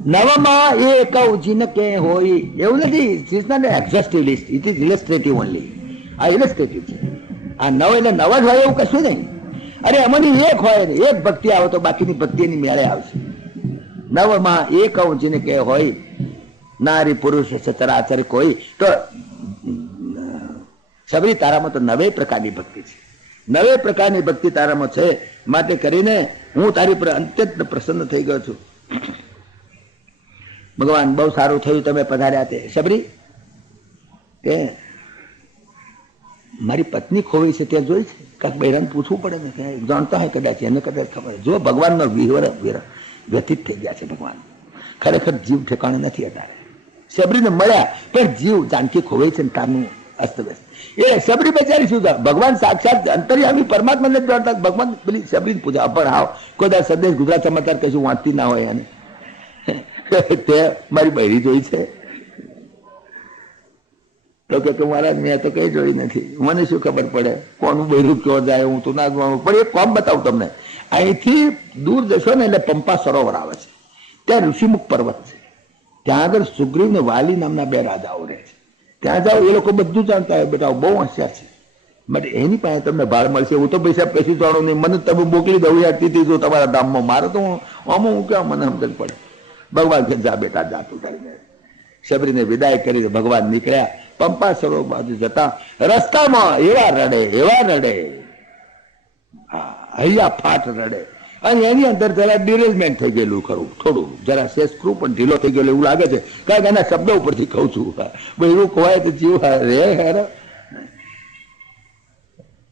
નવમાં એક ઉજીન કે હોય એવું નથી. It is not exhaustive list, it is illustrative only. આ ઇલસ્ટ્રેટિવ છે. આ નવ એટલે નવ જ હોય એવું કશું નહીં. અરે એમાંની એક હોય ને એક ભક્તિ આવે તો બાકીની ભક્તિ એની મેળે આવશે. નવમાં એક ઉજીન કે હોય, નારી પુરુષ ચરાચર કોઈ. તો સબરી તારામાં તો 9 પ્રકારની ભક્તિ છે. 9 પ્રકારની ભક્તિ તારામાં છે. માટે કરીને હું તારી પર અત્યંત પ્રસન્ન થઈ ગયો છું. ભગવાન બહુ સારું થયું તમે પધાર્યા. તે સબરી કે મારી પત્ની ખોવી છે તે જોઈ છે? કાંક બૈરાને પૂછવું પડે ને, જાણતા હોય કદાચ, એને કદાચ ખબર. જો ભગવાનનો વ્યતીત થઈ ગયા છે. ભગવાન ખરેખર જીવ ઠેકાણે નથી અત્યારે. સબરીને મળ્યા પણ જીવ જાનકી ખોવાઈ છે ને તારનું અસ્તવ્યસ્ત. એ સબરી બેચારી શું? ભગવાન સાક્ષાત અંતર્યામી પરમાત્માને જ જાણતા. ભગવાન પેલી સબરીને પૂછા અપર હાવ કોઈ સંદેશ ગુજરાત સમાચાર કશું વાંચતી ના હોય એને તે મારી બૈરી જોઈ છે? તો કે મારા મેં તો કઈ જોઈ નથી, મને શું ખબર પડે કોનું બૈરું ક્યાં જાય? હું તો ના જોવાનું. પણ એક કોમ બતાવું તમને. અહીંથી દૂર જશો ને એટલે પંપા સરોવર આવે છે. ત્યાં ઋષિમુખ પર્વત છે. ત્યાં આગળ સુગ્રીવ ને વાલી નામના 2 રાજાઓ રહે છે. ત્યાં જાઓ એ લોકો બધું જાણતા હોય. બેટા બહુ હોશિયાર છે. માટે એની પાસે તમને ભાળ મળશે. હું તો પૈસા કશું જાણું નહીં. મને તમે મોકલી દઉં યાર જો તમારા ધામમાં. મારે તો આમાં હું ક્યાં મને સમજ પડે. ભગવાન કે જા બેટા જા તું કરીને સબરીને વિદાય કરી ભગવાન નીકળ્યા. પંપા સરોવર બાજુ જતા રસ્તામાં એવા રડે હૈયા ફાટ રડે. અને એની અંદર જરા ડિરેલમેન્ટ થઈ ગયેલું ખરું, થોડું જરા શેષ સ્ક્રૂ પણ ઢીલો થઈ ગયેલો એવું લાગે છે. કારણ કે એના શબ્દો ઉપરથી કહું છું. એવું ખવાય તો જીવ રે હેર.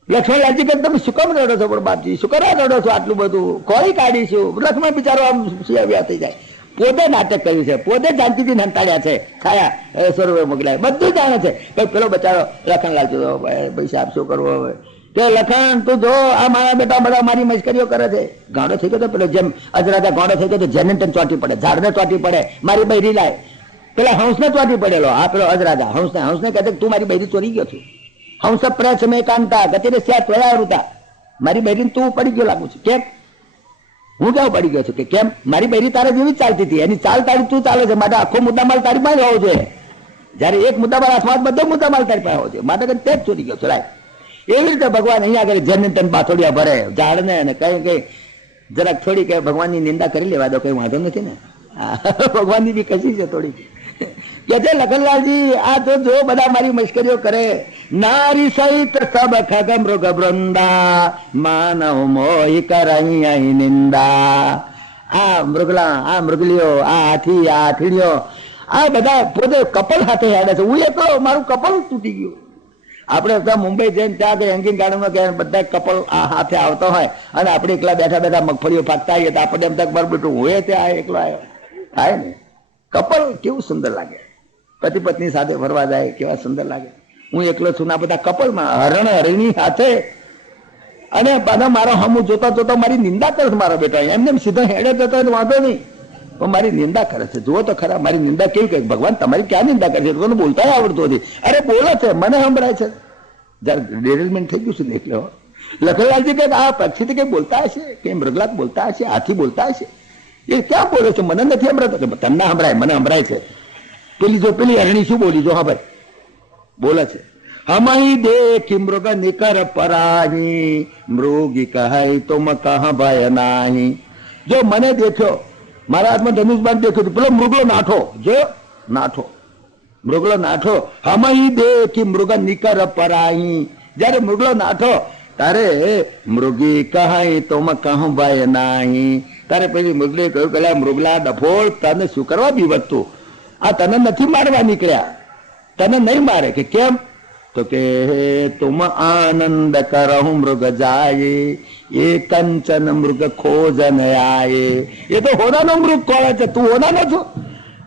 લક્ષ્મણ કે તમે શું કામ રડો છો? પણ બાપજી શું કરવા રડો છો? આટલું બધું કોઈ કાઢીશું. લક્ષ્મણ બિચારો આમ વ્યા થઈ જાય. પોતે નાટક કર્યું છે, પોતે જાનકીજી હંતાડ્યા છે, ખાયા સરોવર મોકલાય, બધું જાણે છે. પણ પેલો બચારો લખનલાલ પૈસા આપશો કરવો હવે કે લખન તું જો આ મારા બેટા બધા મારી મસ્કરીઓ કરે છે. ગાંડો થઈ ગયો તો પેલો જેમ અજરાજા ગાંડો થઈ ગયો તો જેને ચોટી પડે, ઝાડને ચોટી પડે, મારી બૈરી લાય. પેલા હંસને ચોટી પડેલો. આ પેલો અજરાજા હંસને કહે તું મારી બૈરી ચોરી ગયો છું. હંસ પ્રચમ એકાંતા ગતિરે સ્યા ત્વયાવૃતા. મારી બહેરી તું પડી ગયો લાગુ છું. કેમ? હું કેવું પડી ગયો છું કે કેમ? મારી બહેરી તારા જેવી ચાલતી હતી, એની ચાલ તારી તું ચાલે છે, માટે આખો મુદ્દામાલ તારી પાસે હોવો જોઈએ. જયારે એક મુદ્દામાલ હાથમાં બધો મુદ્દામાલ તારી પાસે હોવો જોઈએ, માટે તે જ ચોરી ગયો છો. એવી રીતે ભગવાન અહીંયા આગળ જન તન બાથોડિયા ભરે ઝાડને અને કઈ કઈ જરાક થોડી કે ભગવાનની નિંદા કરી લેવા દો, કઈ વાંધો નથી ને. ભગવાનની બી કશી છે થોડી કે છે લખનલાલજી આ તો જો બધા મારી મશ્કરીઓ કરે. નારી સહિત સબ ખગ મૃગ વૃંદા માનવ મોહી કરઈ નિંદા. આ મૃગલા, આ મૃગલીઓ, આ હાથી, આ હાથીડીઓ, આ બધા પોતે કપલ સાથે હેડે છે. હું એક મારું કપલ તૂટી ગયું. આપણે ત્યાં મુંબઈ જઈને ત્યાં આગળ હેંગિંગ ગાર્ડનમાં ગયા બધા કપલ હાથે આવતો હોય અને આપણે એકલા બેઠા બેઠા મગફળીઓ ફાકતા આવીએ તો આપણે એમ તક બર બેઠું હું ત્યાં એકલો આવ્યો થાય ને. કપલ કેવું સુંદર લાગે, પતિ પત્ની સાથે ફરવા જાય કેવા સુંદર લાગે. હું એકલો છું ના બધા કપલમાં હરણ હરણી સાથે અને બધા મારો હમું જોતા જોતા મારી નિંદા કરે છે. મારો બેટા એમને સીધા હેડે જતો વાંધો નહીં, પણ મારી નિંદા કરે છે. જુઓ તો ખરા મારી નિંદા કેવી કહે. ભગવાન તમારી ક્યાં નિંદા કરે છે? તમને બોલતા આવડતું નથી. અરે બોલે છે, મને સંભળાય છે. જયારે ડેરેલમેન્ટ થઈ ગયું છે ને એટલે લખનલાલજી કે આ પક્ષી કઈ બોલતા હશે, કે મૃગલાત બોલતા હશે, હાથી બોલતા હશે, એ ક્યાં બોલે છે? મને નથી સંભળાતો. તમને સંભળાય, મને સંભળાય છે. પેલી જો પેલી હરણી શું બોલી જો? હા ભાઈ બોલે છે. હમઈ દેખી મૃગ નિકર પરાહી મૃગી કહે તુમ કહ ભય નાહી. જો મને દેખ્યો, મારા હાથમાં ધનુષબાણ દેખ્યું, પેલો મૃગલો નાઠો, જો નાઠો, મૃગલો નાઠો. હમઈ દેખી મૃગ નિકર પરાહી. જયારે મૃગલો નાઠો તારે મૃગી કહે તુમ કહ ભય નાહી. તારે પેલી મૃગલે કહ્યું કે મૃગલા ડફોળ તને શું કરવા બીવતું? આ તને નથી મારવા નીકળ્યા, તને નહીં મારે. કે કેમ? તો કે તુમ આનંદ કરહુ મૃગ જાય એ કંચન મૃગ ખોજન આયે. એ તો હોનાનો મૃગ કોળે છે, તું હોનાનો છો,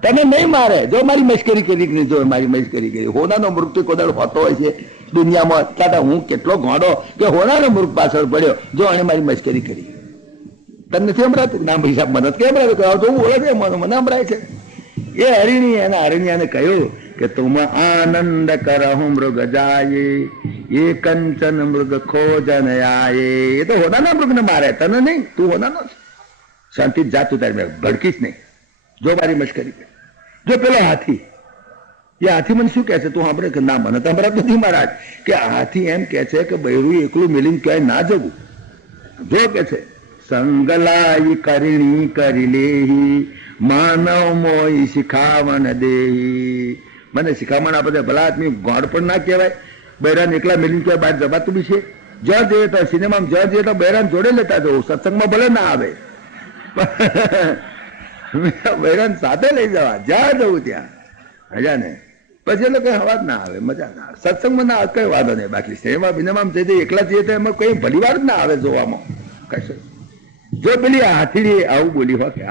તને નહીં મારે. જો મારી મશ્કરી કરી, જો મારી મશ્કરી કરી. હોનાનો મૃગ તો કોદાળ હોતો હોય છે દુનિયામાં. અત્યારે હું કેટલો ઘોડો કે હોનાનો મૃગ પાછળ પડ્યો, જો એને મારી મશ્કરી કરી. તને નથી સંભળાતું? ના ભાઈ સાહેબ મને કેમ સંભળાતું? તો બોલે છે મને સંભળાય છે. એ હરિણી એના હરિણિયાને કહ્યું કે તુમ આનંદ કરહુ મૃગ જાય એ કંચન મૃગ ખોજન આયે. એ તો હોનાના મૃગને મારે, તને નહીં. તું હોનાનો છે. શાંતિ જાતું તારી મેં ભડકીશ નહીં. જો મારી મશ્કરી કરે. જો પેલો હાથી, એ હાથી મને શું કહે છે તું સાંભળે? કે ના મને તો સંભળાતું નથી મહારાજ. કે હાથી એમ કે છે કે બૈરું એકલું મિલીને ક્યાંય ના જવું. જો કે છે સંગલાઈ કરિણી કરી લેહી માનવ મોઈ શિખામણ દેહી. મને શિખામણ આપે. ભલા આદમી ગોળ પણ ના કહેવાય. બૈરાન એકલા મિલીને ક્યાંય બહાર જવાતું બી છે. જ્યાં જોઈએ તો સિનેમામાં જ્યાં જોઈએ તો બૈરાન જોડે લેતા જવું. સત્સંગમાં ભલે ના આવે, બૈરાન સાથે લઈ જવા, જ્યાં જવું ત્યાં મજા ને. પછી એટલે કઈ અવાજ ના આવે, મજા ના આવે. સત્સંગમાં ના આવે કઈ વાંધો નહીં. બાકી સિનેમા બિનેમામાં જઈ એકલા જઈએ તો એમાં કઈ ભલી વાર જ ના આવે જોવામાં કશું. જો પેલી હાથીડી આવું બોલી હોય કે